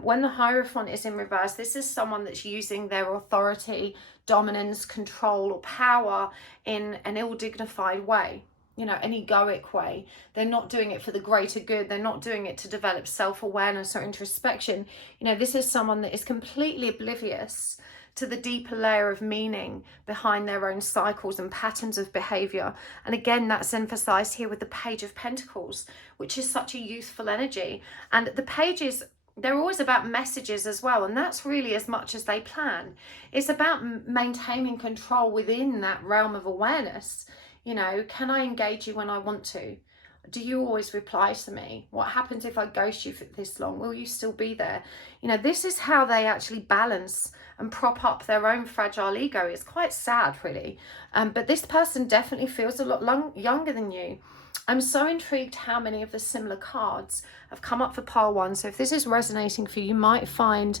When the Hierophant is in reverse, this is someone that's using their authority, dominance, control or power in an ill-dignified way. You know, an egoic way. They're not doing it for the greater good. They're not doing it to develop self-awareness or introspection. You know, this is someone that is completely oblivious to the deeper layer of meaning behind their own cycles and patterns of behavior. And again, that's emphasized here with the Page of Pentacles, which is such a youthful energy. And the pages, they're always about messages as well, and that's really as much as they plan. It's about maintaining control within that realm of awareness. You know, can I engage you when I want to? Do you always reply to me? What happens if I ghost you for this long? Will you still be there? You know, this is how they actually balance and prop up their own fragile ego. It's quite sad, really. But this person definitely feels a lot younger than you. I'm so intrigued how many of the similar cards have come up for pile one. So if this is resonating for you, you might find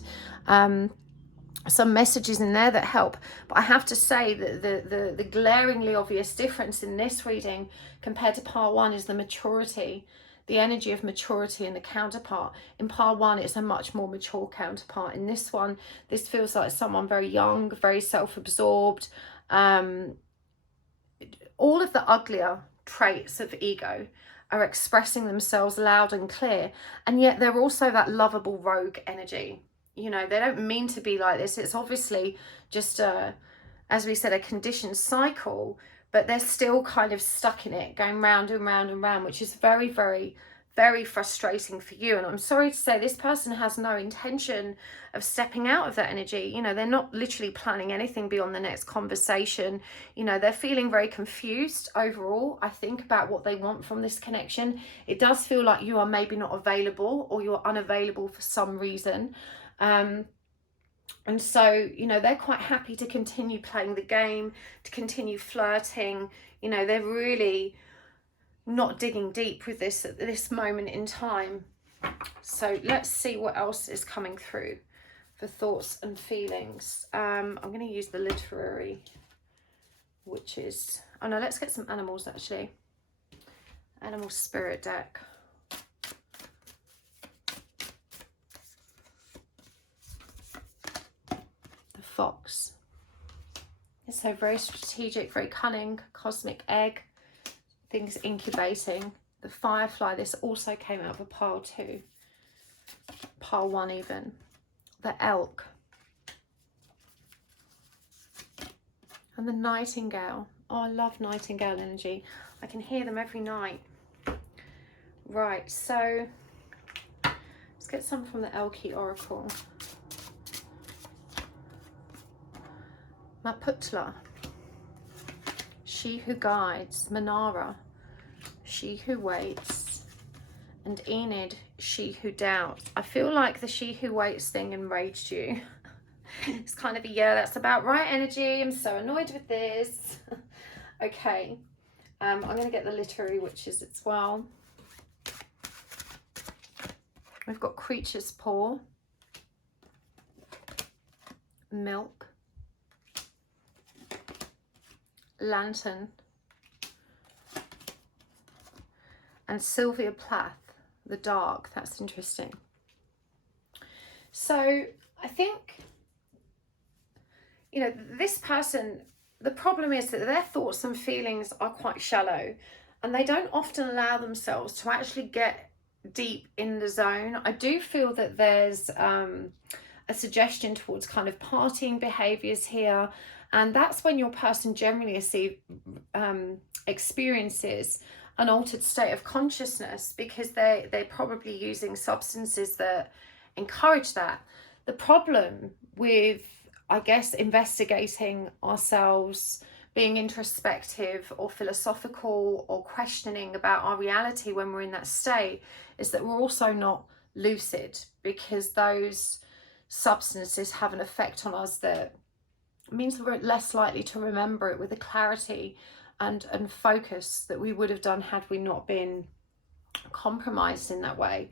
some messages in there that help. But I have to say that the glaringly obvious difference in this reading compared to pile one is the maturity, the energy of maturity in the counterpart. In pile one, it's a much more mature counterpart. In this one, this feels like someone very young, very self-absorbed. All of the uglier traits of ego are expressing themselves loud and clear, and yet they're also that lovable rogue energy. You know, they don't mean to be like this. It's obviously just as we said, a conditioned cycle, but they're still kind of stuck in it, going round and round and round, which is very, very, very frustrating for you. And I'm sorry to say, this person has no intention of stepping out of that energy. You know, they're not literally planning anything beyond the next conversation. You know, they're feeling very confused overall, I think, about what they want from this connection. It does feel like you are maybe not available, or you're unavailable for some reason. And so, you know, they're quite happy to continue playing the game, to continue flirting. You know, they're really not digging deep with this at this moment in time. So let's see what else is coming through for thoughts and feelings. I'm going to use the literary, which is, oh no, let's get some animals actually. Animal spirit deck. Fox. It's so very strategic, very cunning, cosmic egg, things incubating. The firefly, this also came out of a pile two, pile one even. The elk. And the nightingale. Oh, I love nightingale energy. I can hear them every night. Right, so let's get some from the Elle Qui Oracle. Maputla, she who guides. Manara, she who waits. And Enid, she who doubts. I feel like the she who waits thing enraged you. It's kind of a, yeah, that's about right energy. I'm so annoyed with this. Okay, I'm going to get the literary witches as well. We've got creature's paw, milk, lantern, and Sylvia Plath, the dark. That's interesting. So I think, you know, this person, the problem is that their thoughts and feelings are quite shallow, and they don't often allow themselves to actually get deep in the zone. I do feel that there's a suggestion towards kind of partying behaviors here. And that's when your person generally experiences an altered state of consciousness, because they're probably using substances that encourage that. The problem with, I guess, investigating ourselves being introspective or philosophical or questioning about our reality when we're in that state, is that we're also not lucid, because those substances have an effect on us that means we're less likely to remember it with the clarity and focus that we would have done had we not been compromised in that way.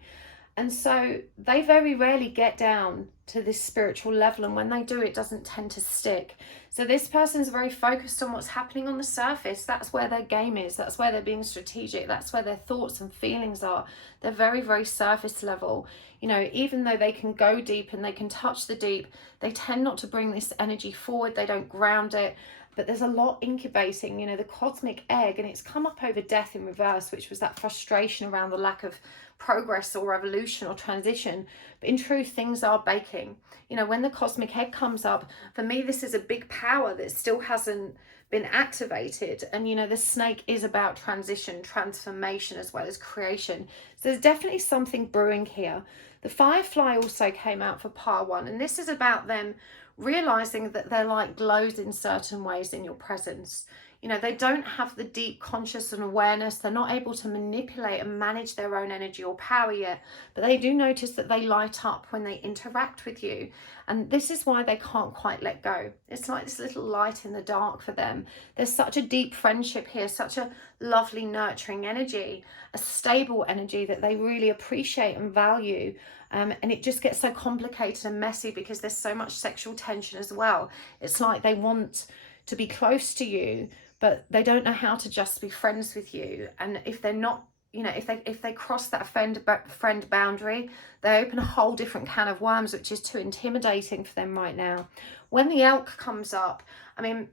And so they very rarely get down to this spiritual level, and when they do, it doesn't tend to stick. So this person's very focused on what's happening on the surface. That's where their game is. That's where they're being strategic. That's where their thoughts and feelings are. They're very, very surface level. You know, even though they can go deep and they can touch the deep, they tend not to bring this energy forward. They don't ground it. But there's a lot incubating, you know, the cosmic egg, and it's come up over death in reverse, which was that frustration around the lack of progress or revolution or transition. But in truth, things are baking. You know, when the cosmic egg comes up, for me, this is a big power that still hasn't been activated. And, you know, the snake is about transition, transformation, as well as creation. So there's definitely something brewing here. The firefly also came out for par 1, and this is about them realizing that they're like glows in certain ways in your presence. You know, they don't have the deep conscious and awareness. They're not able to manipulate and manage their own energy or power yet, but they do notice that they light up when they interact with you. And this is why they can't quite let go. It's like this little light in the dark for them. There's such a deep friendship here, such a lovely, nurturing energy, a stable energy that they really appreciate and value. And it just gets so complicated and messy because there's so much sexual tension as well. It's like they want to be close to you, but they don't know how to just be friends with you. And if they're not, you know, if they cross that friend boundary, they open a whole different can of worms, which is too intimidating for them right now. When the elk comes up, I mean,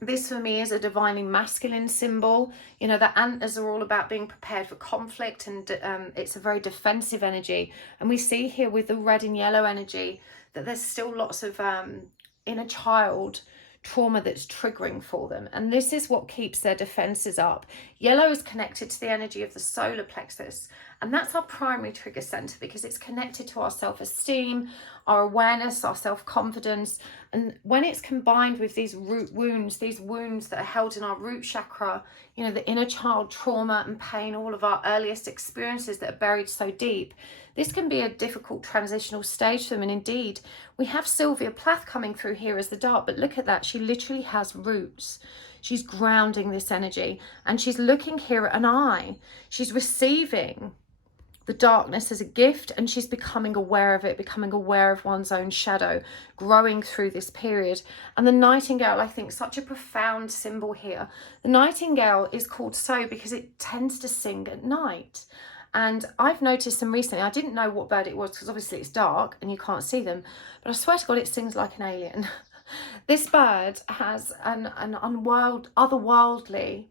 this for me is a divinely masculine symbol. You know, the antlers are all about being prepared for conflict, and it's a very defensive energy. And we see here with the red and yellow energy that there's still lots of inner child trauma that's triggering for them, and this is what keeps their defenses up. Yellow is connected to the energy of the solar plexus, and that's our primary trigger center because it's connected to our self-esteem, our awareness, our self-confidence. And when it's combined with these root wounds, these wounds that are held in our root chakra, you know, the inner child trauma and pain, all of our earliest experiences that are buried so deep, this can be a difficult transitional stage for them. And indeed, we have Sylvia Plath coming through here as the dark, but look at that. She literally has roots. She's grounding this energy, and she's looking here at an eye. She's receiving the darkness as a gift, and she's becoming aware of it, becoming aware of one's own shadow, growing through this period. And the nightingale, I think, such a profound symbol here. The nightingale is called so because it tends to sing at night. And I've noticed them recently. I didn't know what bird it was because obviously it's dark and you can't see them, but I swear to God, it sings like an alien. This bird has an otherworldly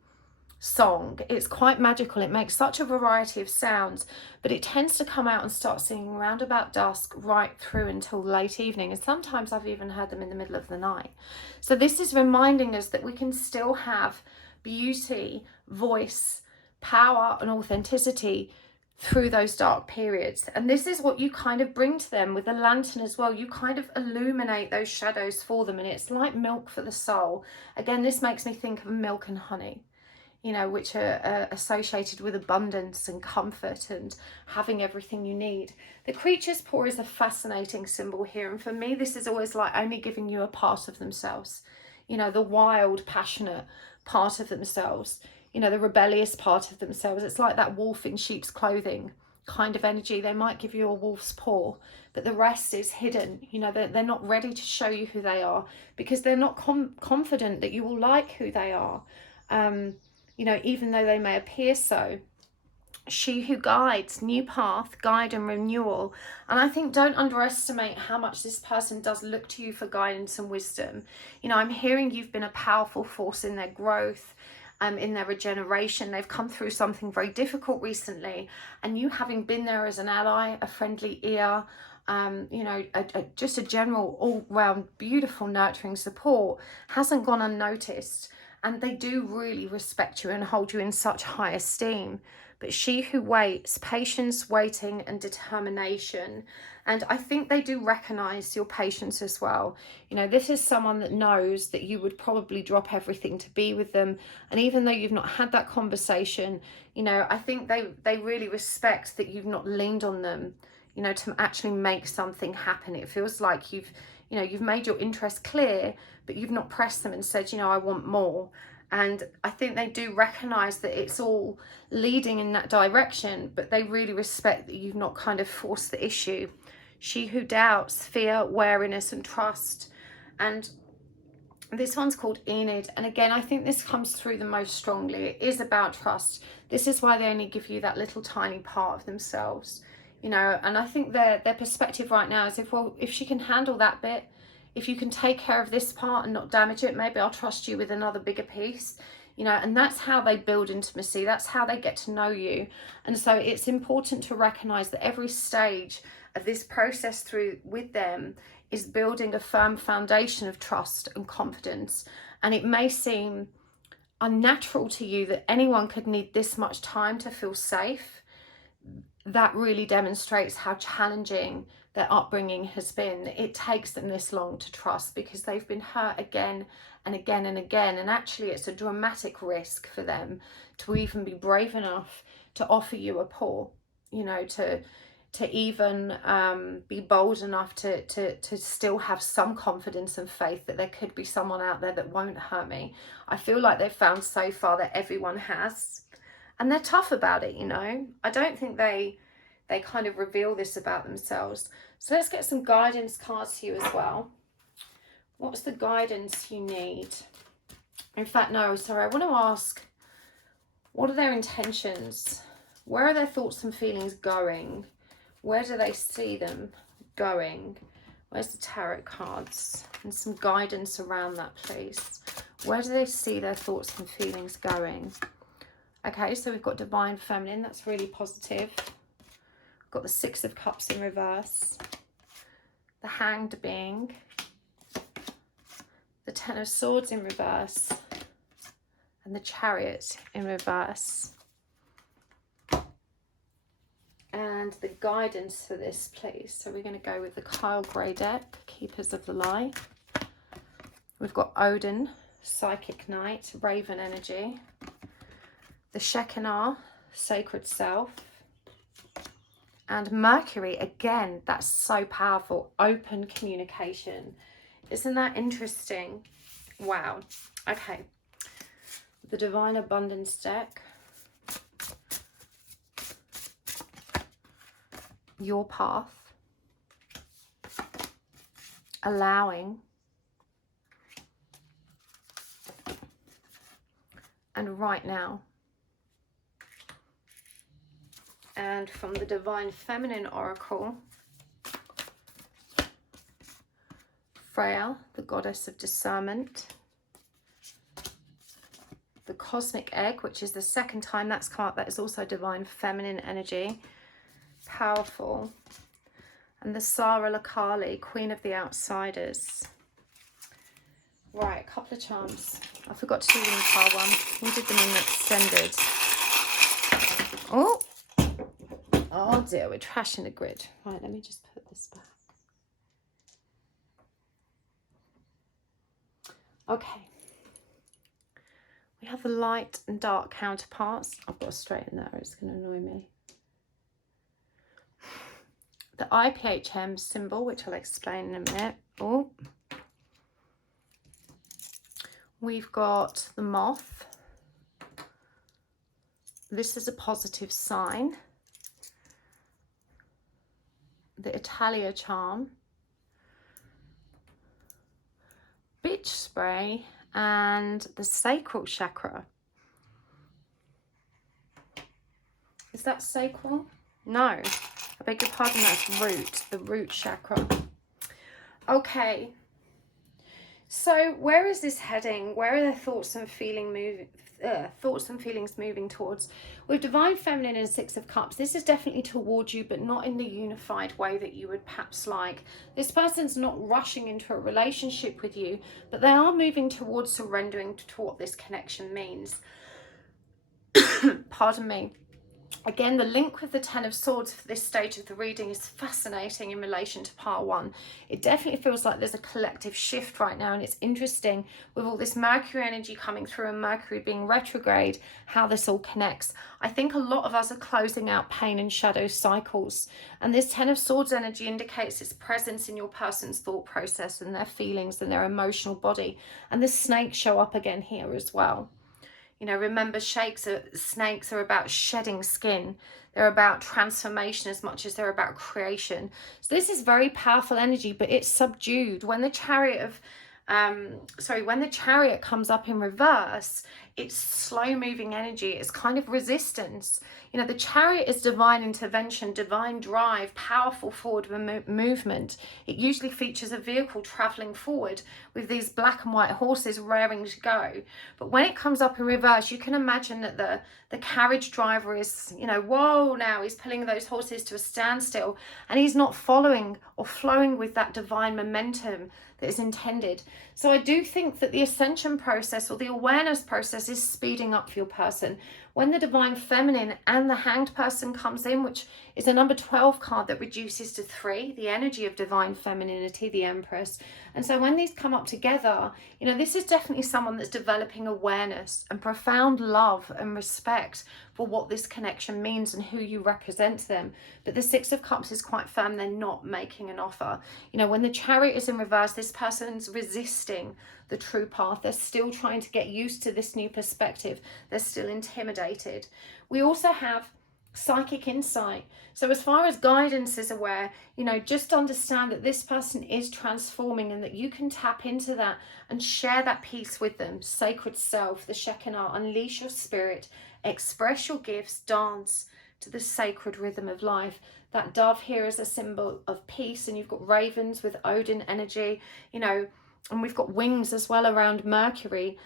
song. It's quite magical. It makes such a variety of sounds, but it tends to come out and start singing around about dusk right through until late evening. And sometimes I've even heard them in the middle of the night. So this is reminding us that we can still have beauty, voice, power, and authenticity through those dark periods. And this is what you kind of bring to them with the lantern as well. You kind of illuminate those shadows for them, and it's like milk for the soul. Again, this makes me think of milk and honey, you know, which are associated with abundance and comfort and having everything you need. The creature's paw is a fascinating symbol here, and for me this is always like only giving you a part of themselves, you know, the wild, passionate part of themselves, you know, the rebellious part of themselves. It's like that wolf in sheep's clothing kind of energy. They might give you a wolf's paw, but the rest is hidden. You know, they're not ready to show you who they are because they're not confident that you will like who they are, you know, even though they may appear so. She who guides, new path, guide and renewal. And I think don't underestimate how much this person does look to you for guidance and wisdom. You know, I'm hearing you've been a powerful force in their growth, in their regeneration. They've come through something very difficult recently, and you having been there as an ally, a friendly ear, you know, just a general all-round beautiful nurturing support hasn't gone unnoticed. And they do really respect you and hold you in such high esteem. But she who waits, patience, waiting, and determination. And I think they do recognize your patience as well. You know, this is someone that knows that you would probably drop everything to be with them. And even though you've not had that conversation, you know, I think they really respect that you've not leaned on them, you know, to actually make something happen. It feels like you've made your interest clear, but you've not pressed them and said, you know, I want more. And I think they do recognize that it's all leading in that direction, but they really respect that you've not kind of forced the issue. She who doubts, fear, wariness, and trust. And this one's called Enid. And again, I think this comes through the most strongly. It is about trust. This is why they only give you that little tiny part of themselves, you know. And I think their perspective right now is, if she can handle that bit, if you can take care of this part and not damage it, maybe I'll trust you with another bigger piece, you know. And that's how they build intimacy. That's how they get to know you. And so it's important to recognize that every stage of this process through with them is building a firm foundation of trust and confidence. And it may seem unnatural to you that anyone could need this much time to feel safe. That really demonstrates how challenging their upbringing has been. It takes them this long to trust because they've been hurt again and again and again. And actually it's a dramatic risk for them to even be brave enough to offer you a paw, you know, to even be bold enough to still have some confidence and faith that there could be someone out there that won't hurt me. I feel like they've found so far that everyone has. And they're tough about it, you know. I don't think they kind of reveal this about themselves. So let's get some guidance cards to you as well. What's the guidance you need? In fact, no, sorry, I want to ask, what are their intentions? Where are their thoughts and feelings going? Where do they see them going? Where's the tarot cards? And some guidance around that, please. Where do they see their thoughts and feelings going? Okay, so we've got Divine Feminine. That's really positive. We've got the Six of Cups in reverse. The Hanged Being. The Ten of Swords in reverse. And the Chariot in reverse. And the guidance for this, please. So we're going to go with the Kyle Grey deck, Keepers of the Light. We've got Odin, Psychic Knight, Raven Energy. The Shekinah, Sacred Self. And Mercury, again, that's so powerful. Open communication. Isn't that interesting? Wow. Okay. The Divine Abundance deck. Your path. Allowing. And right now. And from the Divine Feminine Oracle, Freya, the Goddess of Discernment. The Cosmic Egg, which is the second time that's come up. That is also Divine Feminine energy. Powerful. And the Sara Lakali, Queen of the Outsiders. Right, a couple of charms. I forgot to do them in part one. We did them in the extended. Oh dear, we're trashing the grid. Right, let me just put this back. Okay. We have the light and dark counterparts. I've got to straighten that or it's going to annoy me. The IPHM symbol, which I'll explain in a minute. Oh. We've got the moth. This is a positive sign. The Italia charm. Bitch spray. And the sacral chakra. Is that sacral? No. I beg your pardon, that's root. The root chakra. Okay. So where is this heading? Where are their thoughts and feelings thoughts and feelings moving towards. With Divine Feminine and Six of Cups, this is definitely towards you, but not in the unified way that you would perhaps like. This person's not rushing into a relationship with you, but they are moving towards surrendering to what this connection means. Pardon me. Again, the link with the Ten of Swords for this stage of the reading is fascinating in relation to part one. It definitely feels like there's a collective shift right now, and it's interesting with all this Mercury energy coming through and Mercury being retrograde, how this all connects. I think a lot of us are closing out pain and shadow cycles, and this Ten of Swords energy indicates its presence in your person's thought process and their feelings and their emotional body. And the snakes show up again here as well. You know, remember, snakes are about shedding skin. They're about transformation as much as they're about creation. So this is very powerful energy, but it's subdued. When the chariot comes up in reverse, it's slow moving energy. It's kind of resistance. You know, the chariot is divine intervention, divine drive, powerful forward movement. It usually features a vehicle traveling forward with these black and white horses raring to go. But when it comes up in reverse, you can imagine that the carriage driver is, you know, whoa, now he's pulling those horses to a standstill, and he's not following or flowing with that divine momentum that is intended. So I do think that the ascension process or the awareness process is speeding up for your person. When the Divine Feminine and the Hanged person comes in, which is a number 12 card that reduces to 3, the energy of Divine Femininity, the Empress. And so when these come up together, you know, this is definitely someone that's developing awareness and profound love and respect for what this connection means and who you represent to them. But the Six of Cups is quite firm. They're not making an offer. You know, when the Chariot is in reverse, this person's resisting the true path. They're still trying to get used to this new perspective. They're still intimidated. We also have psychic insight. So as far as guidance is aware, you know, just understand that this person is transforming and that you can tap into that and share that peace with them. Sacred self, the Shekinah, unleash your spirit, express your gifts, dance to the sacred rhythm of life. That dove here is a symbol of peace, and you've got ravens with Odin energy, you know, and we've got wings as well around Mercury.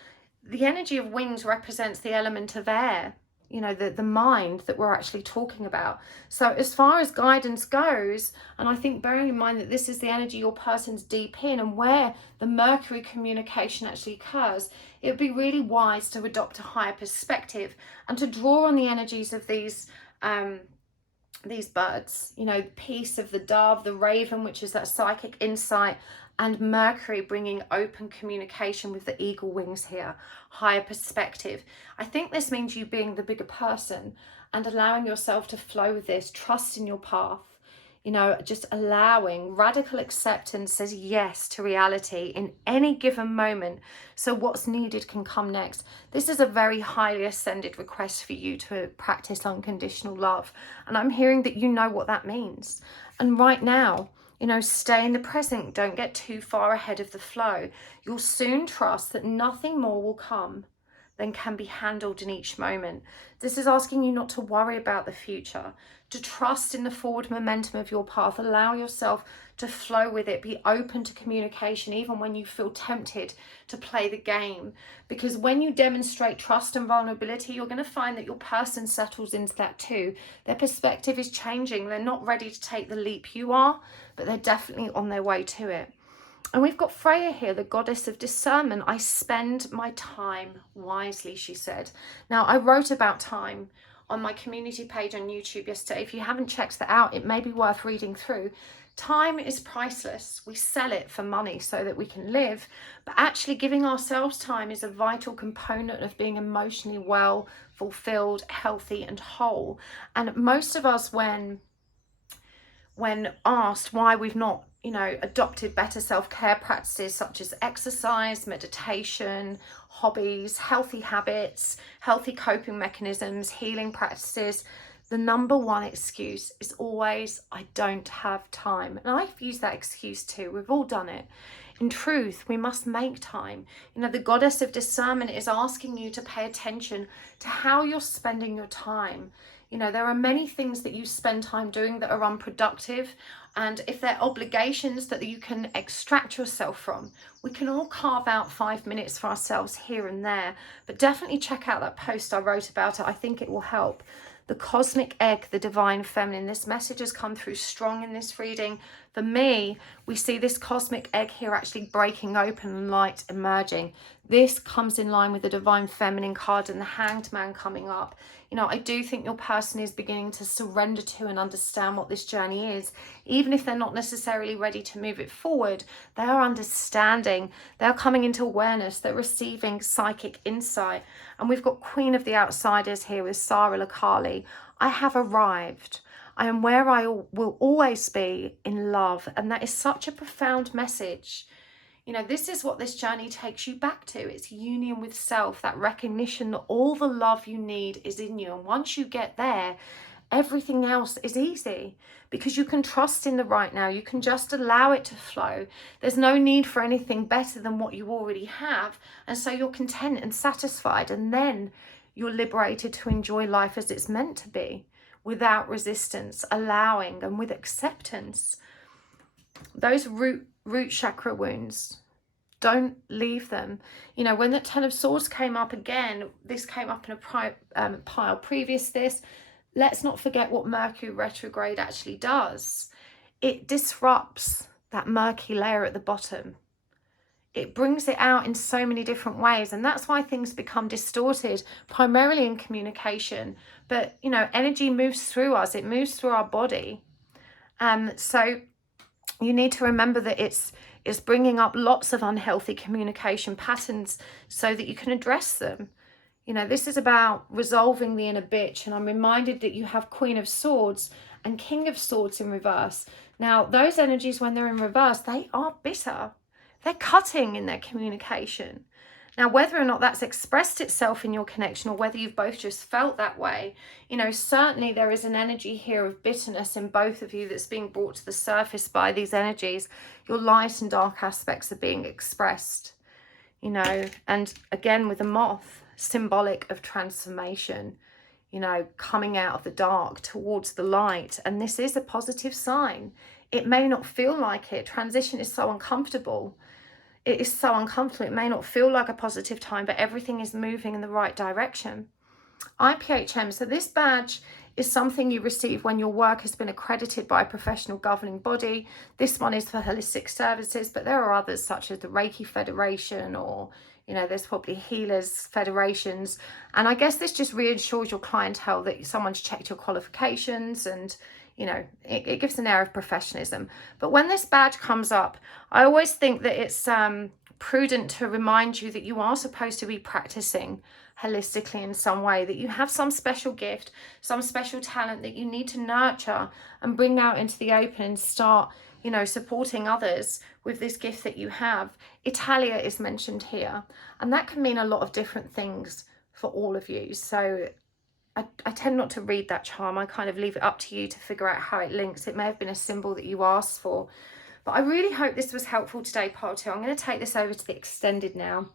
The energy of wings represents the element of air, you know, the mind that we're actually talking about. So as far as guidance goes, and I think bearing in mind that this is the energy your person's deep in and where the Mercury communication actually occurs, it would be really wise to adopt a higher perspective and to draw on the energies of these birds, you know, the peace of the dove, the raven, which is that psychic insight, and Mercury bringing open communication with the eagle wings here, higher perspective. I think this means you being the bigger person and allowing yourself to flow with this, trust in your path, you know, just allowing radical acceptance as yes to reality in any given moment. So what's needed can come next. This is a very highly ascended request for you to practice unconditional love. And I'm hearing that you know what that means. And right now, you know, stay in the present. Don't get too far ahead of the flow. You'll soon trust that nothing more will come than can be handled in each moment. This is asking you not to worry about the future, to trust in the forward momentum of your path. Allow yourself to flow with it. Be open to communication, even when you feel tempted to play the game. Because when you demonstrate trust and vulnerability, you're going to find that your person settles into that too. Their perspective is changing. They're not ready to take the leap you are, but they're definitely on their way to it. And we've got Freya here, the goddess of discernment. I spend my time wisely, she said. Now, I wrote about time on my community page on YouTube yesterday. If you haven't checked that out, it may be worth reading through. Time is priceless. We sell it for money so that we can live, but actually giving ourselves time is a vital component of being emotionally well, fulfilled, healthy, and whole. And most of us, when asked why we've not, you know, adopted better self-care practices such as exercise, meditation, hobbies, healthy habits, healthy coping mechanisms, healing practices, the number one excuse is always, I don't have time. And I've used that excuse too. We've all done it. In truth, we must make time. You know, the goddess of discernment is asking you to pay attention to how you're spending your time. You know, there are many things that you spend time doing that are unproductive, and if they're obligations that you can extract yourself from, we can all carve out 5 minutes for ourselves here and there. But definitely check out that post I wrote about it. I think it will help. The cosmic egg, the divine feminine. This message has come through strong in this reading. For me, we see this cosmic egg here actually breaking open and light emerging. This comes in line with the divine feminine card and the hanged man coming up. You know, I do think your person is beginning to surrender to and understand what this journey is. Even if they're not necessarily ready to move it forward, they are understanding. They're coming into awareness. They're receiving psychic insight. And we've got Queen of the Outsiders here with Sarah Lakali. I have arrived. I am where I will always be, in love. And that is such a profound message. You know, this is what this journey takes you back to. It's union with self, that recognition that all the love you need is in you. And once you get there, everything else is easy, because you can trust in the right now. You can just allow it to flow. There's no need for anything better than what you already have. And so you're content and satisfied. And then you're liberated to enjoy life as it's meant to be, without resistance, allowing and with acceptance. Those root chakra wounds, don't leave them. You know, when the Ten of Swords came up again, this came up in a pile previous this. Let's not forget what Mercury retrograde actually does. It disrupts that murky layer at the bottom. It brings it out in so many different ways, and that's why things become distorted, primarily in communication. But, you know, energy moves through us. It moves through our body. So you need to remember that it's bringing up lots of unhealthy communication patterns so that you can address them. You know, this is about resolving the inner bitch. And I'm reminded that you have Queen of Swords and King of Swords in reverse. Now, those energies, when they're in reverse, they are bitter. They're cutting in their communication. Now, whether or not that's expressed itself in your connection, or whether you've both just felt that way, you know, certainly there is an energy here of bitterness in both of you that's being brought to the surface by these energies. Your light and dark aspects are being expressed, you know, and again with the moth, symbolic of transformation, you know, coming out of the dark towards the light. And this is a positive sign. It may not feel like it. Transition is so uncomfortable. It is so uncomfortable. It may not feel like a positive time, but everything is moving in the right direction. IPHM, so this badge is something you receive when your work has been accredited by a professional governing body. This one is for holistic services, but there are others such as the Reiki Federation, or, you know, there's probably healers federations. And I guess this just reassures your clientele that someone's checked your qualifications, and, you know, it gives an air of professionalism. But when this badge comes up, I always think that it's prudent to remind you that you are supposed to be practicing holistically in some way, that you have some special gift, some special talent that you need to nurture and bring out into the open and start, you know, supporting others with this gift that you have. Italia is mentioned here, and that can mean a lot of different things for all of you. So I tend not to read that charm. I kind of leave it up to you to figure out how it links. It may have been a symbol that you asked for. But I really hope this was helpful today, part 2. I'm going to take this over to the extended now.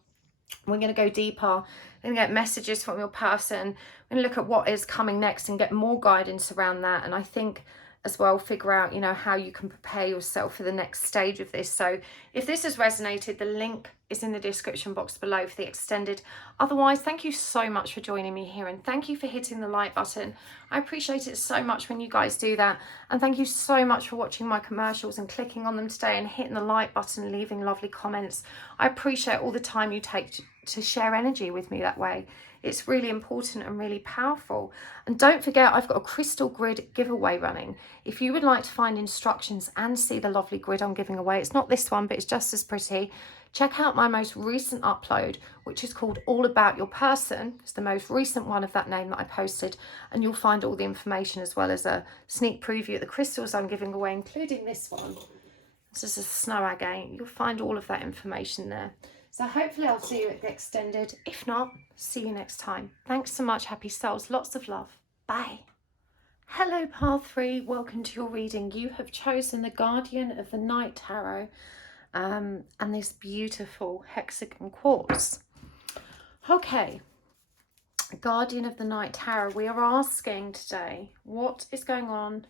We're going to go deeper. I'm going to get messages from your person. We're going to look at what is coming next and get more guidance around that. And I think as well, figure out, you know, how you can prepare yourself for the next stage of this. So if this has resonated, the link is in the description box below for the extended. Otherwise, thank you so much for joining me here, and thank you for hitting the like button. I appreciate it so much when you guys do that. And thank you so much for watching my commercials and clicking on them today and hitting the like button and leaving lovely comments. I appreciate all the time you take to share energy with me that way. It's really important and really powerful. And don't forget, I've got a crystal grid giveaway running. If you would like to find instructions and see the lovely grid I'm giving away, it's not this one, but it's just as pretty. Check out my most recent upload, which is called All About Your Person. It's the most recent one of that name that I posted, and you'll find all the information as well as a sneak preview of the crystals I'm giving away, including this one. This is a snow agate. You'll find all of that information there. So hopefully I'll see you at the extended. If not, see you next time. Thanks so much, happy souls. Lots of love. Bye. Hello, Path 3. Welcome to your reading. You have chosen the Guardian of the Night Tarot and this beautiful hexagon quartz. Okay. Guardian of the Night Tarot, we are asking today, what is going on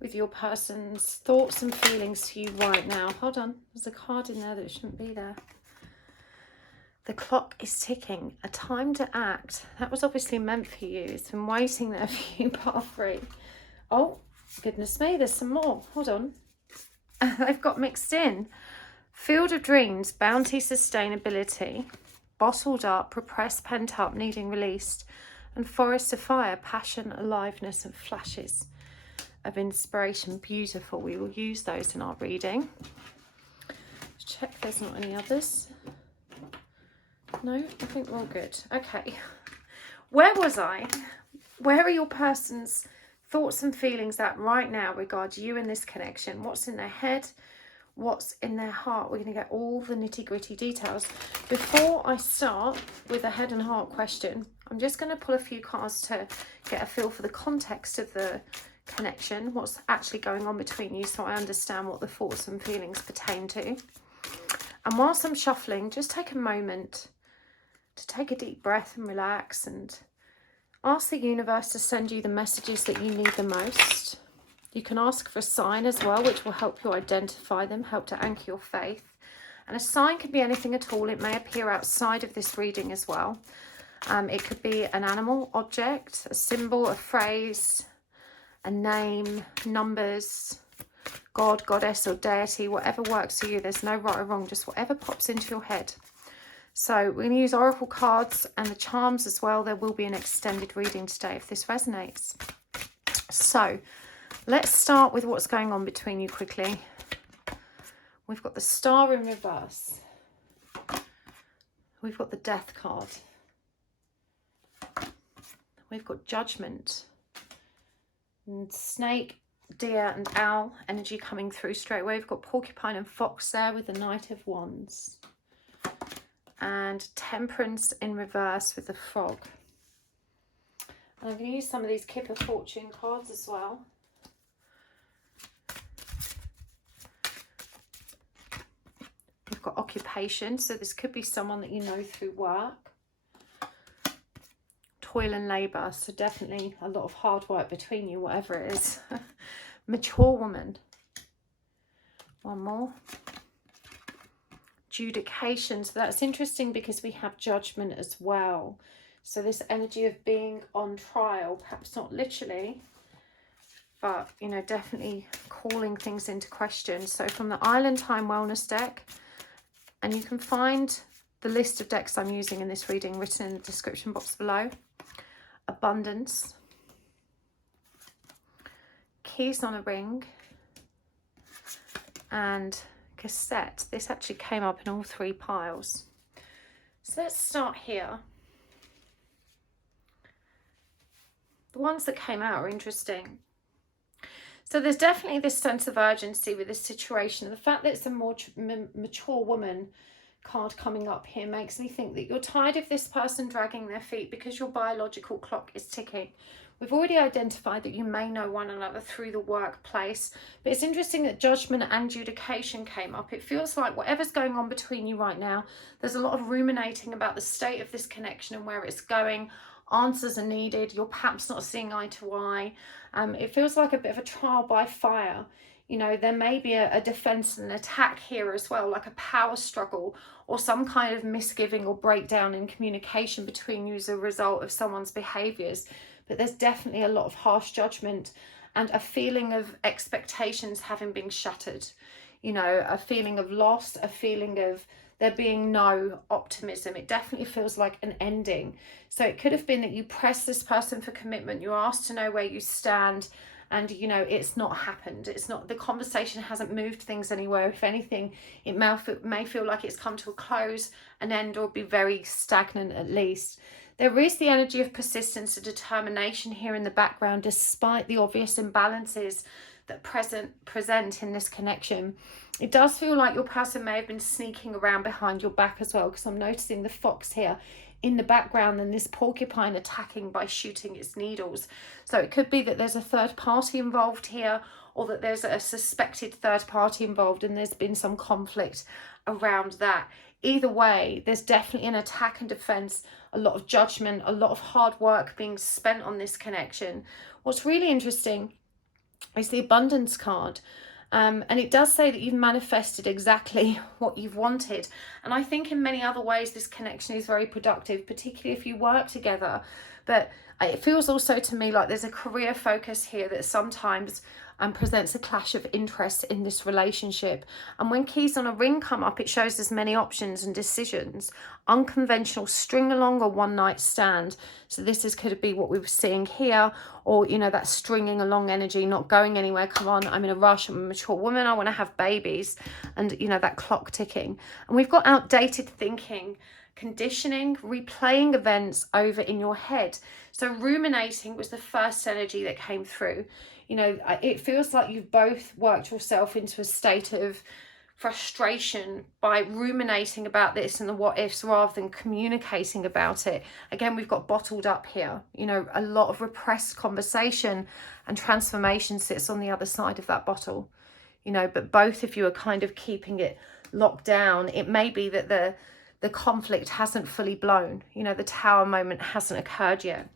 with your person's thoughts and feelings to you right now? Hold on, there's a card in there that shouldn't be there. The clock is ticking, a time to act. That was obviously meant for you. It's been waiting there for you, part 3. Oh, goodness me, there's some more. Hold on. They've got mixed in. Field of Dreams, bounty, sustainability. Bottled up, repressed, pent up, needing released. And Forest of Fire, passion, aliveness, and flashes of inspiration. Beautiful. We will use those in our reading. Check there's not any others. No, I think we're all good. Okay. Where was I? Where are your person's thoughts and feelings at right now regarding you and this connection? What's in their head? What's in their heart? We're going to get all the nitty-gritty details. Before I start with the head and heart question, I'm just going to pull a few cards to get a feel for the context of the connection, what's actually going on between you, so I understand what the thoughts and feelings pertain to. And whilst I'm shuffling, just take a moment to take a deep breath and relax and ask the universe to send you the messages that you need the most. You can ask for a sign as well, which will help you identify them, help to anchor your faith. And a sign could be anything at all. It may appear outside of this reading as well. It could be an animal, object, a symbol, a phrase, a name, numbers, God, goddess or deity, whatever works for you. There's no right or wrong, just whatever pops into your head. So we're going to use oracle cards and the charms as well. There will be an extended reading today if this resonates. So let's start with what's going on between you quickly. We've got the Star in reverse. We've got the Death card. We've got Judgment. And Snake, Deer and Owl energy coming through straight away. We've got Porcupine and Fox there with the Knight of Wands. And Temperance in reverse with the Frog. And I'm going to use some of these Kipper fortune cards as well. We've got occupation, so this could be someone that you know through work. Toil and labour, so definitely a lot of hard work between you, whatever it is. Mature woman. One more. Adjudication, so that's interesting because we have Judgment as well. So this energy of being on trial, perhaps not literally, but you know, definitely calling things into question. So from the Island Time Wellness deck, and you can find the list of decks I'm using in this reading written in the description box below. Abundance, Keys on a Ring, and Cassette. This actually came up in all 3 piles. So let's start here. The ones that came out are interesting. So there's definitely this sense of urgency with this situation. The fact that it's a more mature woman card coming up here makes me think that you're tired of this person dragging their feet because your biological clock is ticking. We've already identified that you may know one another through the workplace, but it's interesting that Judgment and adjudication came up. It feels like whatever's going on between you right now, there's a lot of ruminating about the state of this connection and where it's going. Answers are needed. You're perhaps not seeing eye to eye. It feels like a bit of a trial by fire. You know, there may be a defense and an attack here as well, like a power struggle or some kind of misgiving or breakdown in communication between you as a result of someone's behaviors. But there's definitely a lot of harsh judgment and a feeling of expectations having been shattered. You know, a feeling of loss, a feeling of there being no optimism. It definitely feels like an ending. So it could have been that you pressed this person for commitment. You're asked to know where you stand, and you know it's not happened. It's not, the conversation hasn't moved things anywhere. If anything, it may feel like it's come to a close, an end, or be very stagnant at least. There is the energy of persistence and determination here in the background, despite the obvious imbalances that present in this connection. It does feel like your person may have been sneaking around behind your back as well, because I'm noticing the fox here in the background and this porcupine attacking by shooting its needles. So it could be that there's a third party involved here, or that there's a suspected third party involved and there's been some conflict around that. Either way, there's definitely an attack and defense, a lot of judgment, a lot of hard work being spent on this connection. What's really interesting is the abundance card. And it does say that you've manifested exactly what you've wanted. And I think in many other ways, this connection is very productive, particularly if you work together. But it feels also to me like there's a career focus here that sometimes presents a clash of interest in this relationship. And when keys on a ring come up, it shows there's many options and decisions. Unconventional string along or one night stand. So this could be what we were seeing here, or, you know, that stringing along energy, not going anywhere. Come on, I'm in a rush, I'm a mature woman, I want to have babies. And, you know, that clock ticking. And we've got outdated thinking, conditioning, replaying events over in your head. So ruminating was the first energy that came through. You know, it feels like you've both worked yourself into a state of frustration by ruminating about this and the what ifs rather than communicating about it. Again, we've got bottled up here. You know, a lot of repressed conversation and transformation sits on the other side of that bottle. You know, but both of you are kind of keeping it locked down. It may be that the conflict hasn't fully blown. You know, the tower moment hasn't occurred yet.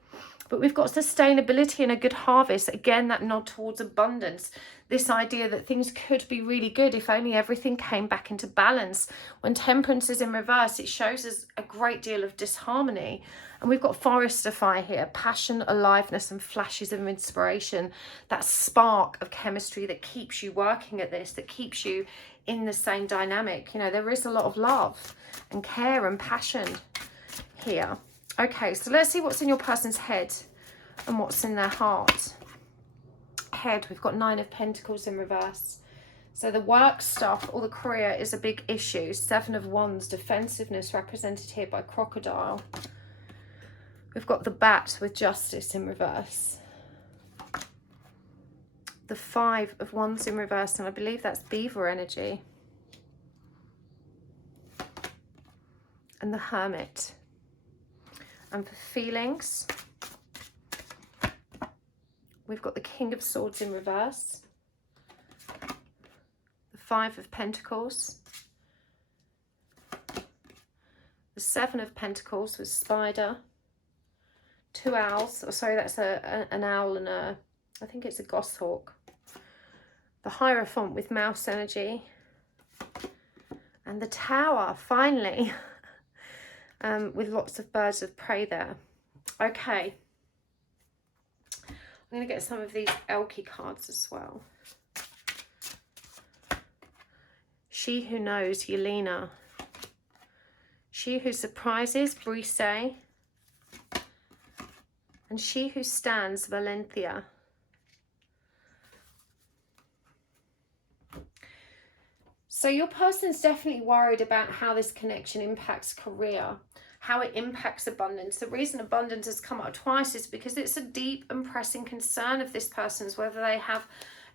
But we've got sustainability and a good harvest. Again, that nod towards abundance. This idea that things could be really good if only everything came back into balance. When temperance is in reverse, it shows us a great deal of disharmony. And we've got forester fire here, passion, aliveness, and flashes of inspiration. That spark of chemistry that keeps you working at this, that keeps you in the same dynamic. You know, there is a lot of love and care and passion here. Okay, so let's see what's in your person's head and what's in their heart. Head, we've got 9 of Pentacles in reverse. So the work stuff or the career is a big issue. 7 of Wands, defensiveness represented here by crocodile. We've got the bat with justice in reverse. The 5 of Wands in reverse, and I believe that's beaver energy. And the hermit. And for feelings, we've got the King of Swords in reverse, the 5 of Pentacles, the 7 of Pentacles with spider, 2 owls, oh sorry, that's an owl and I think it's a goshawk, the Hierophant with mouse energy, and the Tower, finally. With lots of birds of prey there. Okay. I'm going to get some of these Elle Qui cards as well. She who knows, Yelena. She who surprises, Brice. And she who stands, Valencia. So your person's definitely worried about how this connection impacts career, how it impacts abundance. The reason abundance has come up twice is because it's a deep and pressing concern of this person's, whether they have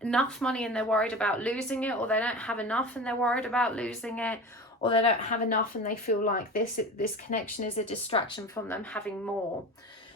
enough money and they're worried about losing it, or they don't have enough and they're worried about losing it, or they don't have enough and they feel like this connection is a distraction from them having more.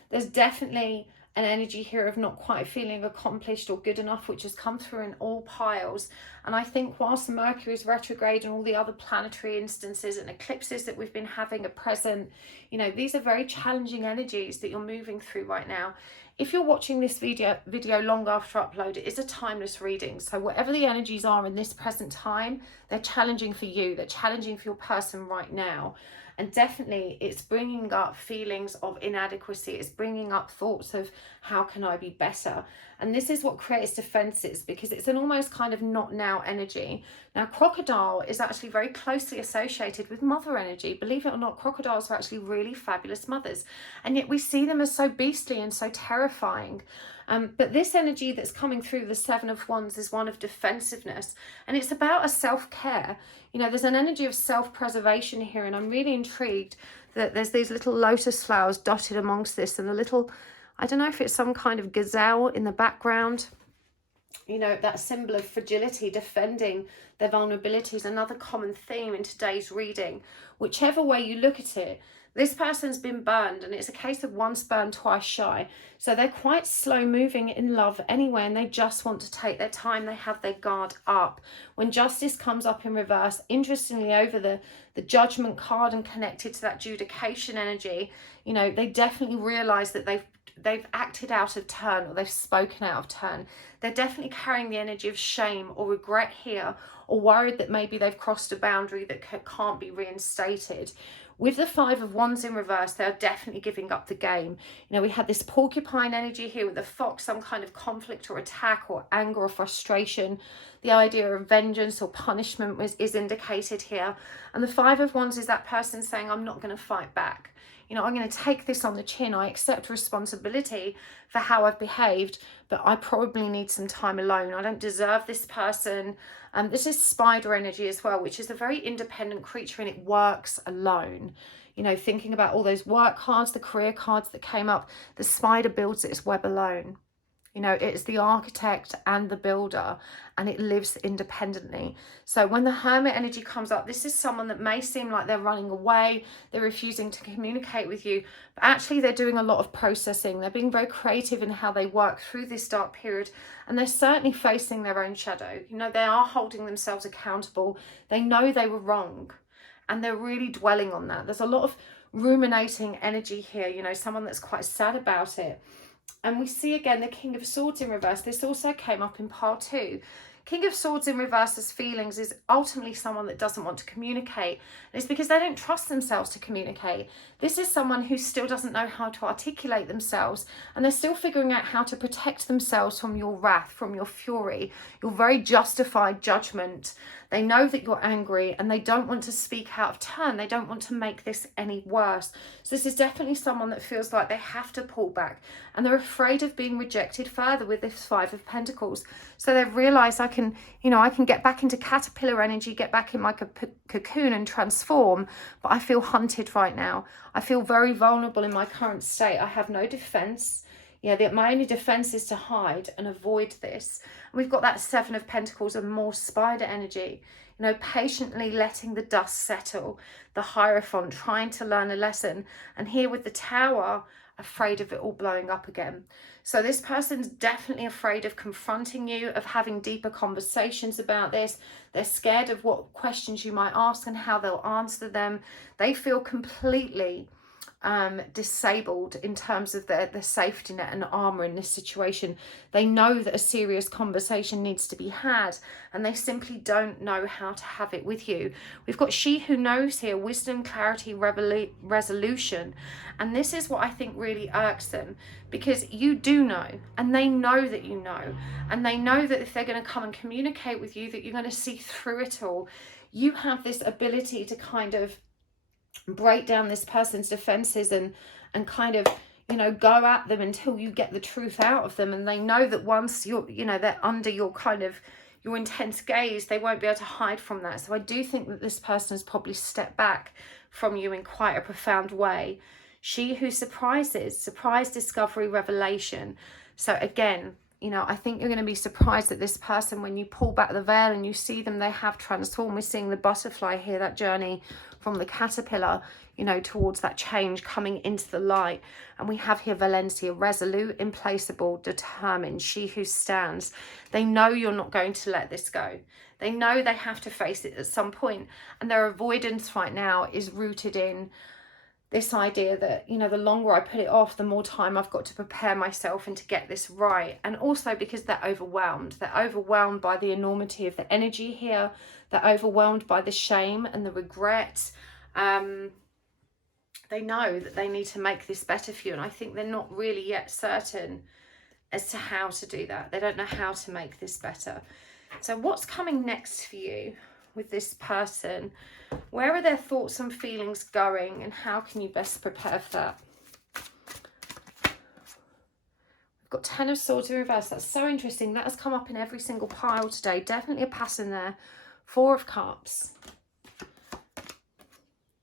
There's definitely an energy here of not quite feeling accomplished or good enough, which has come through in all piles. And I think whilst Mercury is retrograde and all the other planetary instances and eclipses that we've been having are present, you know, these are very challenging energies that you're moving through right now. If you're watching this video long after upload, it is a timeless reading. So whatever the energies are in this present time, they're challenging for you. They're challenging for your person right now. And definitely it's bringing up feelings of inadequacy. It's bringing up thoughts of how can I be better? And this is what creates defenses, because it's an almost kind of not now energy. Now, crocodile is actually very closely associated with mother energy. Believe it or not, crocodiles are actually really fabulous mothers. And yet we see them as so beastly and so terrifying. But this energy that's coming through the 7 of Wands is one of defensiveness. And it's about a self-care. You know, there's an energy of self-preservation here. And I'm really intrigued that there's these little lotus flowers dotted amongst this. And a little, I don't know if it's some kind of gazelle in the background. You know, that symbol of fragility, defending their vulnerabilities. Another common theme in today's reading. Whichever way you look at it, This person's been burned, and it's a case of once burned, twice shy. So they're quite slow moving in love anyway, and they just want to take their time. They have their guard up. When justice comes up in reverse, interestingly, over the judgment card and connected to that adjudication energy, you know, they definitely realize that they've acted out of turn, or they've spoken out of turn. They're definitely carrying the energy of shame or regret here, or worried that maybe they've crossed a boundary that can't be reinstated. With the Five of Wands in reverse, they're definitely giving up the game. You know, we had this porcupine energy here with the fox, some kind of conflict or attack or anger or frustration. The idea of vengeance or punishment is indicated here. And the Five of Wands is that person saying, I'm not going to fight back. You know, I'm going to take this on the chin. I accept responsibility for how I've behaved, but I probably need some time alone. I don't deserve this person. This is spider energy as well, which is a very independent creature, and it works alone. You know, thinking about all those work cards, the career cards that came up, the spider builds its web alone. You know, it's the architect and the builder, and it lives independently. So when the Hermit energy comes up, this is someone that may seem like they're running away, they're refusing to communicate with you, but actually they're doing a lot of processing. They're being very creative in how they work through this dark period, and they're certainly facing their own shadow. You know, they are holding themselves accountable. They know they were wrong, and they're really dwelling on that. There's a lot of ruminating energy here, you know, someone that's quite sad about it. And we see again the King of Swords in reverse. This also came up in part 2. King of Swords in reverse as feelings is ultimately someone that doesn't want to communicate. And it's because they don't trust themselves to communicate. This is someone who still doesn't know how to articulate themselves, and they're still figuring out how to protect themselves from your wrath, from your fury, your very justified judgment. They know that you're angry, and they don't want to speak out of turn. They don't want to make this any worse. So this is definitely someone that feels like they have to pull back, and they're afraid of being rejected further with this Five of Pentacles. So they've realized I can get back into caterpillar energy, get back in my cocoon and transform, but I feel hunted right now. I feel very vulnerable in my current state. I have no defense. Yeah, my only defense is to hide and avoid this. And we've got that Seven of Pentacles and more spider energy. You know, patiently letting the dust settle. The Hierophant trying to learn a lesson. And here with the Tower, afraid of it all blowing up again. So this person's definitely afraid of confronting you, of having deeper conversations about this. They're scared of what questions you might ask and how they'll answer them. They feel completely disabled in terms of their safety net and armor in this situation. They know that a serious conversation needs to be had, and they simply don't know how to have it with you. We've got She Who Knows here, wisdom, clarity, resolution. And this is what I think really irks them, because you do know, and they know that you know, and they know that if they're going to come and communicate with you, that you're going to see through it all. You have this ability to kind of break down this person's defenses and kind of, you know, go at them until you get the truth out of them. And they know that once you're, you know, they're under your kind of your intense gaze, they won't be able to hide from that. So I do think that this person has probably stepped back from you in quite a profound way. She who surprises, surprise, discovery, revelation. So again, you know, I think you're going to be surprised that this person, when you pull back the veil and you see them, they have transformed. We're seeing the butterfly here, that journey from the caterpillar, you know, towards that change coming into the light. And we have here Valencia, resolute, implacable, determined, she who stands. They know you're not going to let this go. They know they have to face it at some point. And their avoidance right now is rooted in this idea that, you know, the longer I put it off, the more time I've got to prepare myself and to get this right. And also because they're overwhelmed. They're overwhelmed by the enormity of the energy here. They're overwhelmed by the shame and the regret. They know that they need to make this better for you. And I think they're not really yet certain as to how to do that. They don't know how to make this better. So what's coming next for you with this person? Where are their thoughts and feelings going, and how can you best prepare for that? We've got Ten of Swords in reverse. That's so interesting. That has come up in every single pile today. Definitely a pattern there. Four of Cups.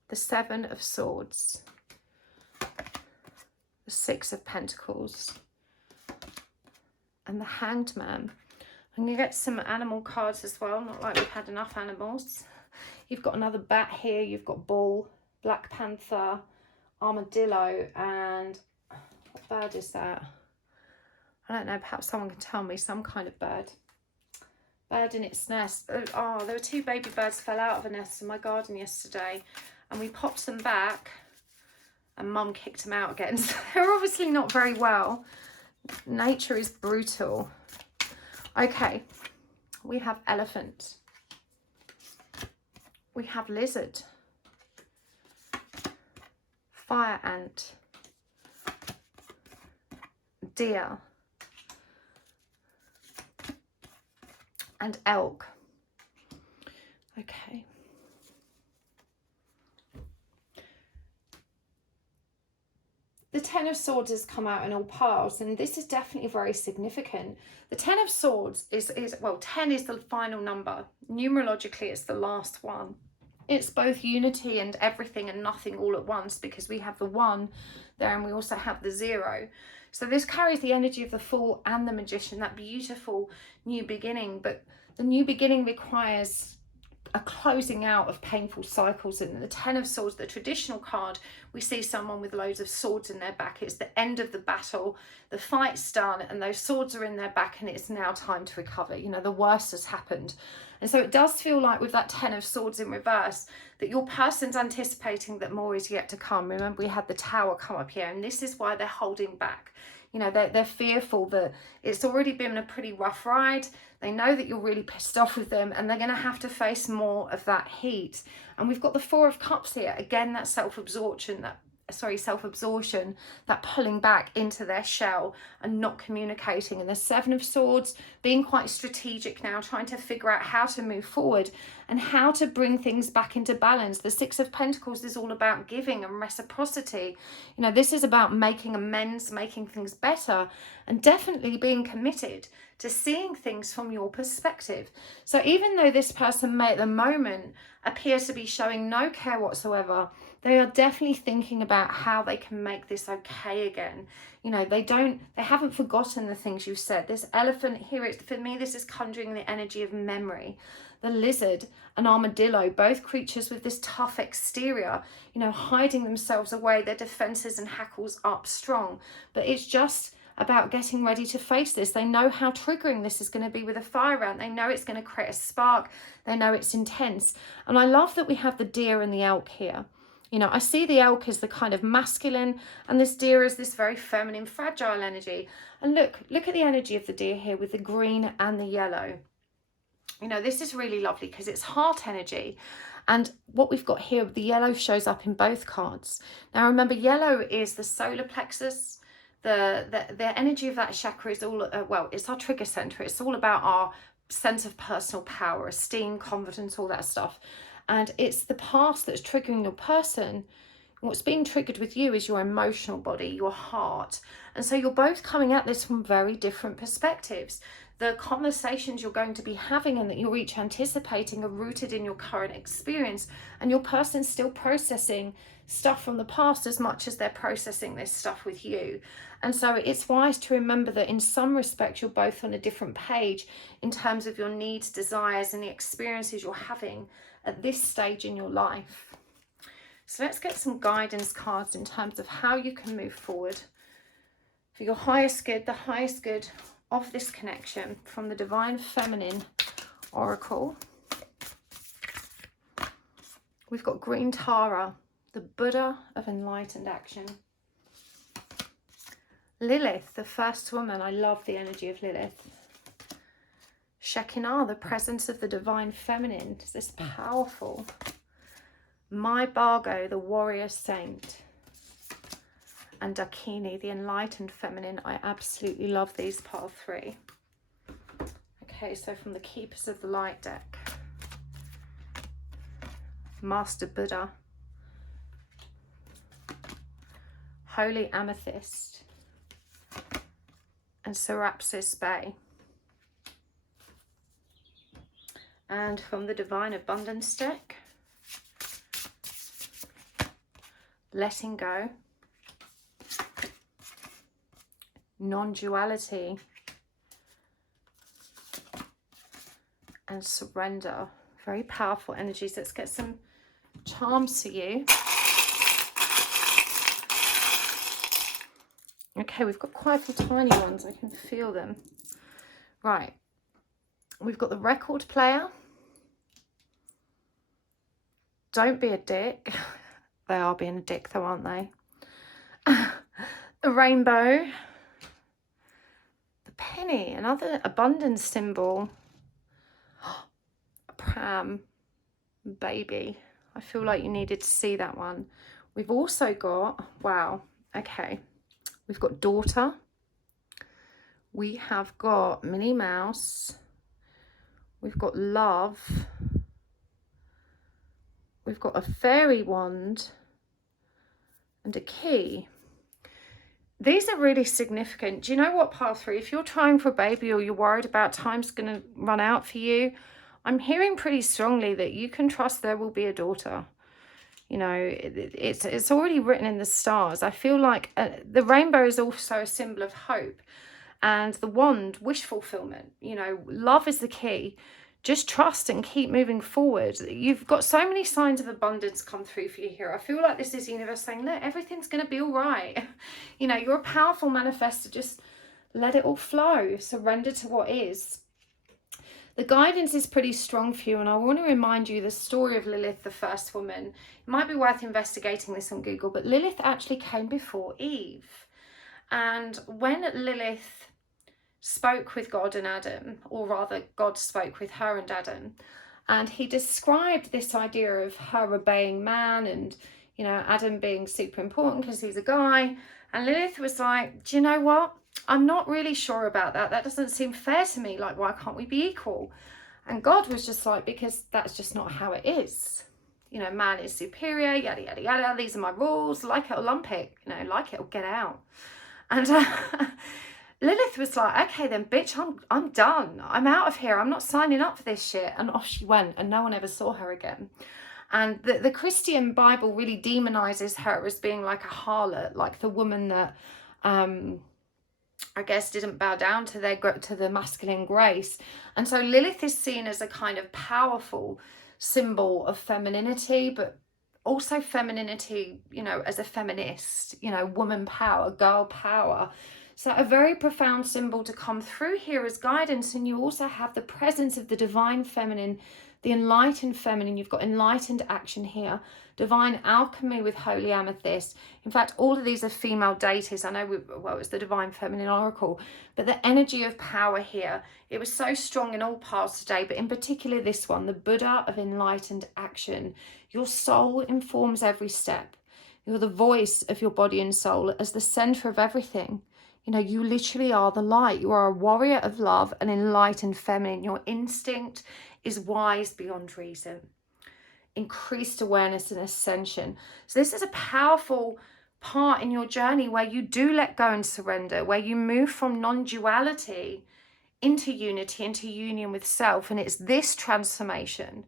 The Seven of Swords. The Six of Pentacles. And the Hanged Man. I'm going to get some animal cards as well. Not like we've had enough animals. You've got another bat here. You've got bull, Black Panther, armadillo, and what bird is that? I don't know, perhaps someone can tell me. Some kind of bird. Bird in its nest. Oh, there were 2 baby birds fell out of a nest in my garden yesterday, and we popped them back and Mum kicked them out again. So they're obviously not very well. Nature is brutal. Okay, we have elephant. We have lizard. Fire ant. Deer. And elk. Okay. The Ten of Swords has come out in all piles, and this is definitely very significant. The Ten of Swords is well, 10 is the final number. Numerologically, it's the last one. It's both unity and everything and nothing all at once, because we have the 1 there and we also have the 0. So this carries the energy of the Fool and the Magician, that beautiful new beginning. But the new beginning requires a closing out of painful cycles. And the Ten of Swords, the traditional card, we see someone with loads of swords in their back. It's the end of the battle, the fight's done, and those swords are in their back, and it's now time to recover. You know, the worst has happened. And so it does feel like with that Ten of Swords in reverse, that your person's anticipating that more is yet to come. Remember, we had the Tower come up here, and this is why they're holding back. You know, they're fearful that it's already been a pretty rough ride. They know that you're really pissed off with them, and they're going to have to face more of that heat. And we've got the Four of Cups here. Again, that self-absorption, that pulling back into their shell and not communicating. And the Seven of Swords being quite strategic now, trying to figure out how to move forward and how to bring things back into balance. The Six of Pentacles is all about giving and reciprocity. You know, this is about making amends, making things better, and definitely being committed to seeing things from your perspective. So even though this person may at the moment appear to be showing no care whatsoever, they are definitely thinking about how they can make this okay again. You know, they haven't forgotten the things you've said. This elephant here, for me, this is conjuring the energy of memory. The lizard and armadillo, both creatures with this tough exterior, you know, hiding themselves away, their defenses and hackles up strong. But it's just about getting ready to face this. They know how triggering this is going to be with a fire ant. They know it's going to create a spark. They know it's intense. And I love that we have the deer and the elk here. You know, I see the elk as the kind of masculine, and this deer is this very feminine, fragile energy. And look at the energy of the deer here with the green and the yellow. You know, this is really lovely because it's heart energy. And what we've got here, the yellow shows up in both cards. Now, remember, yellow is the solar plexus. The energy of that chakra is all, well, it's our trigger center. It's all about our sense of personal power, esteem, confidence, all that stuff. And it's the past that's triggering your person. What's being triggered with you is your emotional body, your heart. And so you're both coming at this from very different perspectives. The conversations you're going to be having and that you're each anticipating are rooted in your current experience, and your person's still processing stuff from the past as much as they're processing this stuff with you. And so it's wise to remember that in some respects you're both on a different page in terms of your needs, desires, and the experiences you're having at this stage in your life. So let's get some guidance cards in terms of how you can move forward for your highest good, the highest good of this connection, from the Divine Feminine Oracle. We've got Green Tara, the Buddha of enlightened action. Lilith, the first woman. I love the energy of Lilith. Shekinah, the presence of the Divine Feminine. Is this powerful? My Bargo, the warrior saint. And Dakini, the enlightened feminine. I absolutely love these pile 3. Okay, so from the Keepers of the Light deck. Master Buddha. Holy Amethyst. And Serapis Bay. And from the Divine Abundance deck. Letting go. Non-duality. And surrender. Very powerful energies. Let's get some charms for you. Okay, we've got quite a few tiny ones. I can feel them. Right. We've got the record player. Don't be a dick. They are being a dick though, aren't they? The rainbow. The penny, another abundance symbol. A pram. Baby. I feel like you needed to see that one. We've also got, wow, okay. We've got daughter. We have got Minnie Mouse. We've got love. We've got a fairy wand and a key. These are really significant. Do you know what, pile 3? If you're trying for a baby or you're worried about time's going to run out for you, I'm hearing pretty strongly that you can trust there will be a daughter. You know, it's already written in the stars. I feel like the rainbow is also a symbol of hope. And the wand, wish fulfillment. You know, love is the key. Just trust and keep moving forward. You've got so many signs of abundance come through for you here. I feel like this is the universe saying, look, everything's going to be all right. You know, you're a powerful manifestor. Just let it all flow. Surrender to what is. The guidance is pretty strong for you, and I want to remind you the story of Lilith, the first woman. It might be worth investigating this on Google, but Lilith actually came before Eve. And when Lilith spoke with God and Adam, or rather God spoke with her and Adam, and he described this idea of her obeying man and, you know, Adam being super important because he's a guy. And Lilith was like, do you know what? I'm not really sure about that. That doesn't seem fair to me. Like, why can't we be equal? And God was just like, because that's just not how it is. You know, man is superior, yada, yada, yada. These are my rules. Like it or lump it. You know, like it or get out. And Lilith was like, okay then, bitch, I'm done. I'm out of here. I'm not signing up for this shit. And off she went, and no one ever saw her again. And the Christian Bible really demonizes her as being like a harlot, like the woman that, I guess, didn't bow down to the masculine grace. And so Lilith is seen as a kind of powerful symbol of femininity, but also femininity, you know, as a feminist, you know, woman power, girl power. So a very profound symbol to come through here as guidance. And you also have the presence of the divine feminine, the enlightened feminine. You've got enlightened action here, divine alchemy with holy amethyst. In fact, all of these are female deities. I know, well, it was the divine feminine oracle, but the energy of power here, it was so strong in all parts today, but in particular this one, the Buddha of enlightened action. Your soul informs every step. You're the voice of your body and soul as the center of everything. You know, you literally are the light. You are a warrior of love, an enlightened feminine. Your instinct is wise beyond reason. Increased awareness and ascension. So this is a powerful part in your journey where you do let go and surrender, where you move from non-duality into unity, into union with self. And it's this transformation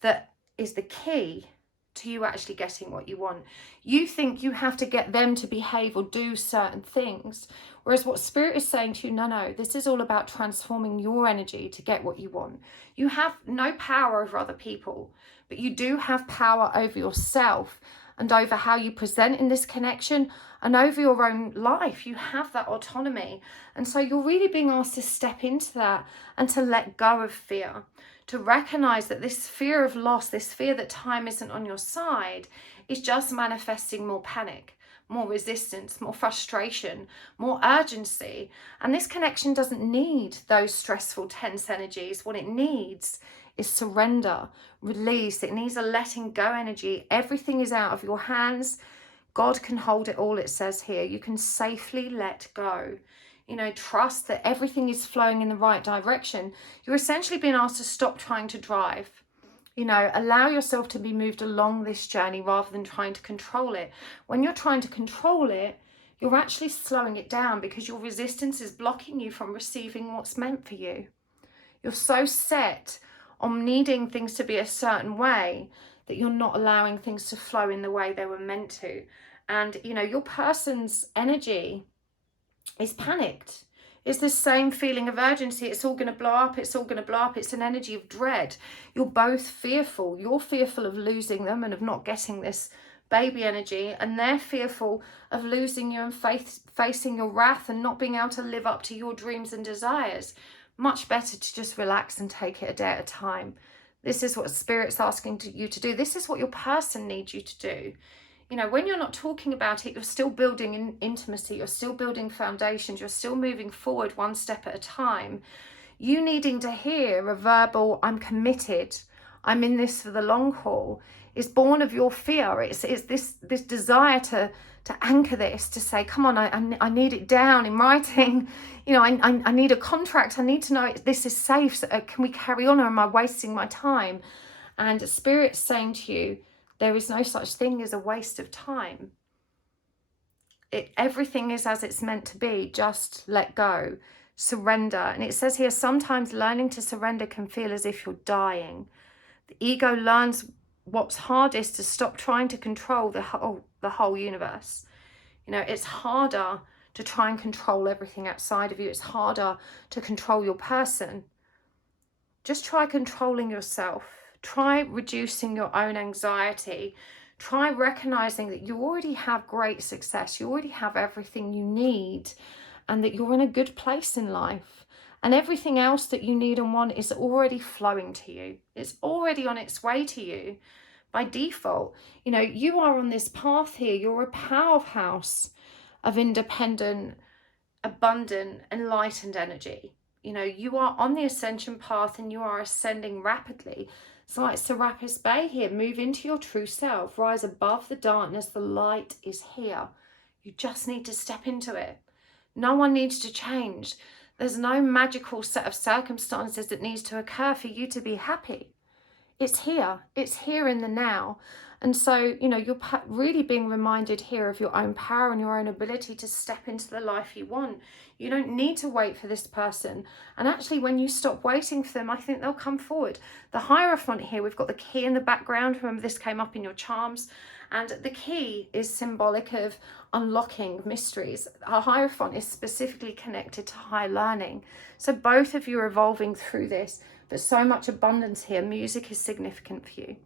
that is the key to you actually getting what you want. You think you have to get them to behave or do certain things, whereas what Spirit is saying to you, no, this is all about transforming your energy to get what you want. You have no power over other people, but you do have power over yourself and over how you present in this connection and over your own life. You have that autonomy. And so you're really being asked to step into that and to let go of fear, to recognize that this fear of loss, this fear that time isn't on your side, is just manifesting more panic, more resistance, more frustration, more urgency. And this connection doesn't need those stressful, tense energies. What it needs is surrender, release. It needs a letting go energy. Everything is out of your hands. God can hold it all, it says here. You can safely let go. You know, trust that everything is flowing in the right direction. You're essentially being asked to stop trying to drive. You know, allow yourself to be moved along this journey rather than trying to control it. When you're trying to control it, you're actually slowing it down because your resistance is blocking you from receiving what's meant for you. You're so set on needing things to be a certain way that you're not allowing things to flow in the way they were meant to. And, you know, your person's energy is panicked. It's the same feeling of urgency. It's all going to blow up. It's all going to blow up. It's an energy of dread. You're both fearful. You're fearful of losing them and of not getting this baby energy, and they're fearful of losing you and facing your wrath and not being able to live up to your dreams and desires. Much better to just relax and take it a day at a time. This is what Spirit's asking you to do. This is what your person needs you to do. You know, when you're not talking about it, you're still building intimacy, you're still building foundations, you're still moving forward one step at a time. You needing to hear a verbal, I'm committed, I'm in this for the long haul, is born of your fear. It's this desire to anchor this, to say, come on, I need it down in writing. You know, I need a contract. I need to know this is safe. So, can we carry on, or am I wasting my time? And Spirit's saying to you, there is no such thing as a waste of time. Everything is as it's meant to be. Just let go, surrender. And it says here, sometimes learning to surrender can feel as if you're dying. The ego learns what's hardest to stop trying to control the whole universe. You know, it's harder to try and control everything outside of you. It's harder to control your person. Just try controlling yourself. Try reducing your own anxiety. Try recognizing that you already have great success. You already have everything you need, and that you're in a good place in life. And everything else that you need and want is already flowing to you. It's already on its way to you by default. You know, you are on this path here. You're a powerhouse of independent, abundant, enlightened energy. You know, you are on the ascension path and you are ascending rapidly. It's like Serapis Bey here. Move into your true self. Rise above the darkness. The light is here. You just need to step into it. No one needs to change. There's no magical set of circumstances that needs to occur for you to be happy. It's here. It's here in the now. And so, you know, you're really being reminded here of your own power and your own ability to step into the life you want. You don't need to wait for this person. And actually, when you stop waiting for them, I think they'll come forward. The Hierophant here, we've got the key in the background. Remember, this came up in your charms. And the key is symbolic of unlocking mysteries. Our Hierophant is specifically connected to high learning. So both of you are evolving through this, but so much abundance here. Music is significant for you.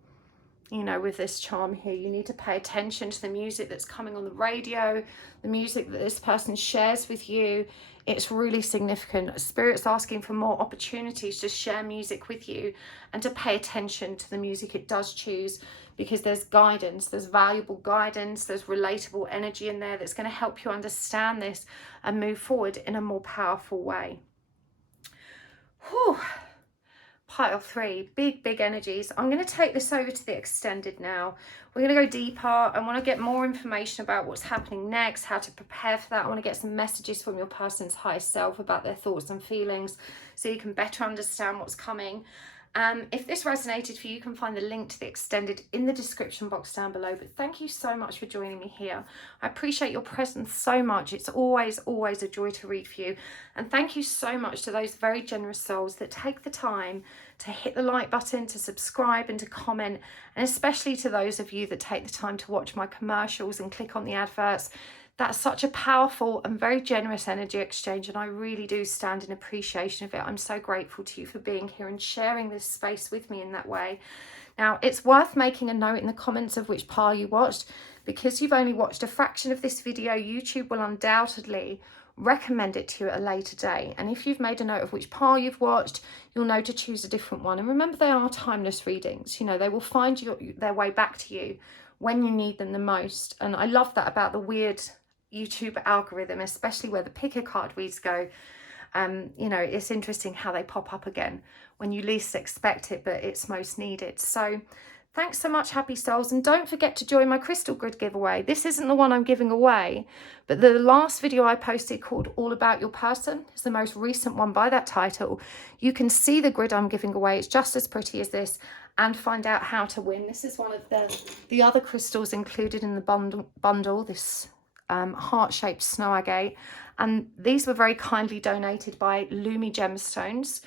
You know, with this charm here, you need to pay attention to the music that's coming on the radio, the music that this person shares with you. It's really significant. Spirit's asking for more opportunities to share music with you and to pay attention to the music it does choose, because there's guidance, there's valuable guidance, there's relatable energy in there that's going to help you understand this and move forward in a more powerful way. Whew. Pile 3, big energies. I'm going to take this over to the extended now. We're going to go deeper. I want to get more information about what's happening next, how to prepare for that. I want to get some messages from your person's higher self about their thoughts and feelings so you can better understand what's coming. If this resonated for you, you can find the link to the extended in the description box down below. But thank you so much for joining me here. I appreciate your presence so much. It's always a joy to read for you. And thank you so much to those very generous souls that take the time to hit the like button, to subscribe and to comment. And especially to those of you that take the time to watch my commercials and click on the adverts. That's such a powerful and very generous energy exchange, and I really do stand in appreciation of it. I'm so grateful to you for being here and sharing this space with me in that way. Now, it's worth making a note in the comments of which pile you watched. Because you've only watched a fraction of this video, YouTube will undoubtedly recommend it to you at a later date. And if you've made a note of which pile you've watched, you'll know to choose a different one. And remember, they are timeless readings. You know, they will find their way back to you when you need them the most. And I love that about the weird YouTube algorithm, especially where the pick a card reads go. You know, it's interesting how they pop up again when you least expect it, but it's most needed. So thanks so much, happy souls, and don't forget to join my crystal grid giveaway. This isn't the one I'm giving away, but the last video I posted called All About Your Person is the most recent one by that title. You can see the grid I'm giving away. It's just as pretty as this, and find out how to win. This is one of the other crystals included in the bundle, this heart-shaped snow agate, and these were very kindly donated by Lumi Gemstones.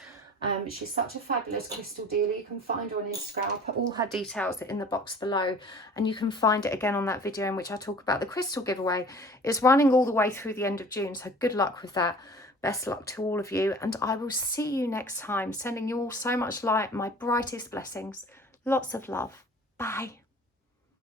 She's such a fabulous crystal dealer. You can find her on Instagram. I'll put all her details in the box below, and you can find it again on that video in which I talk about the crystal giveaway. It's running all the way through the end of June, so good luck with that. Best luck to all of you, and I will see you next time, sending you all so much light, my brightest blessings. Lots of love. Bye.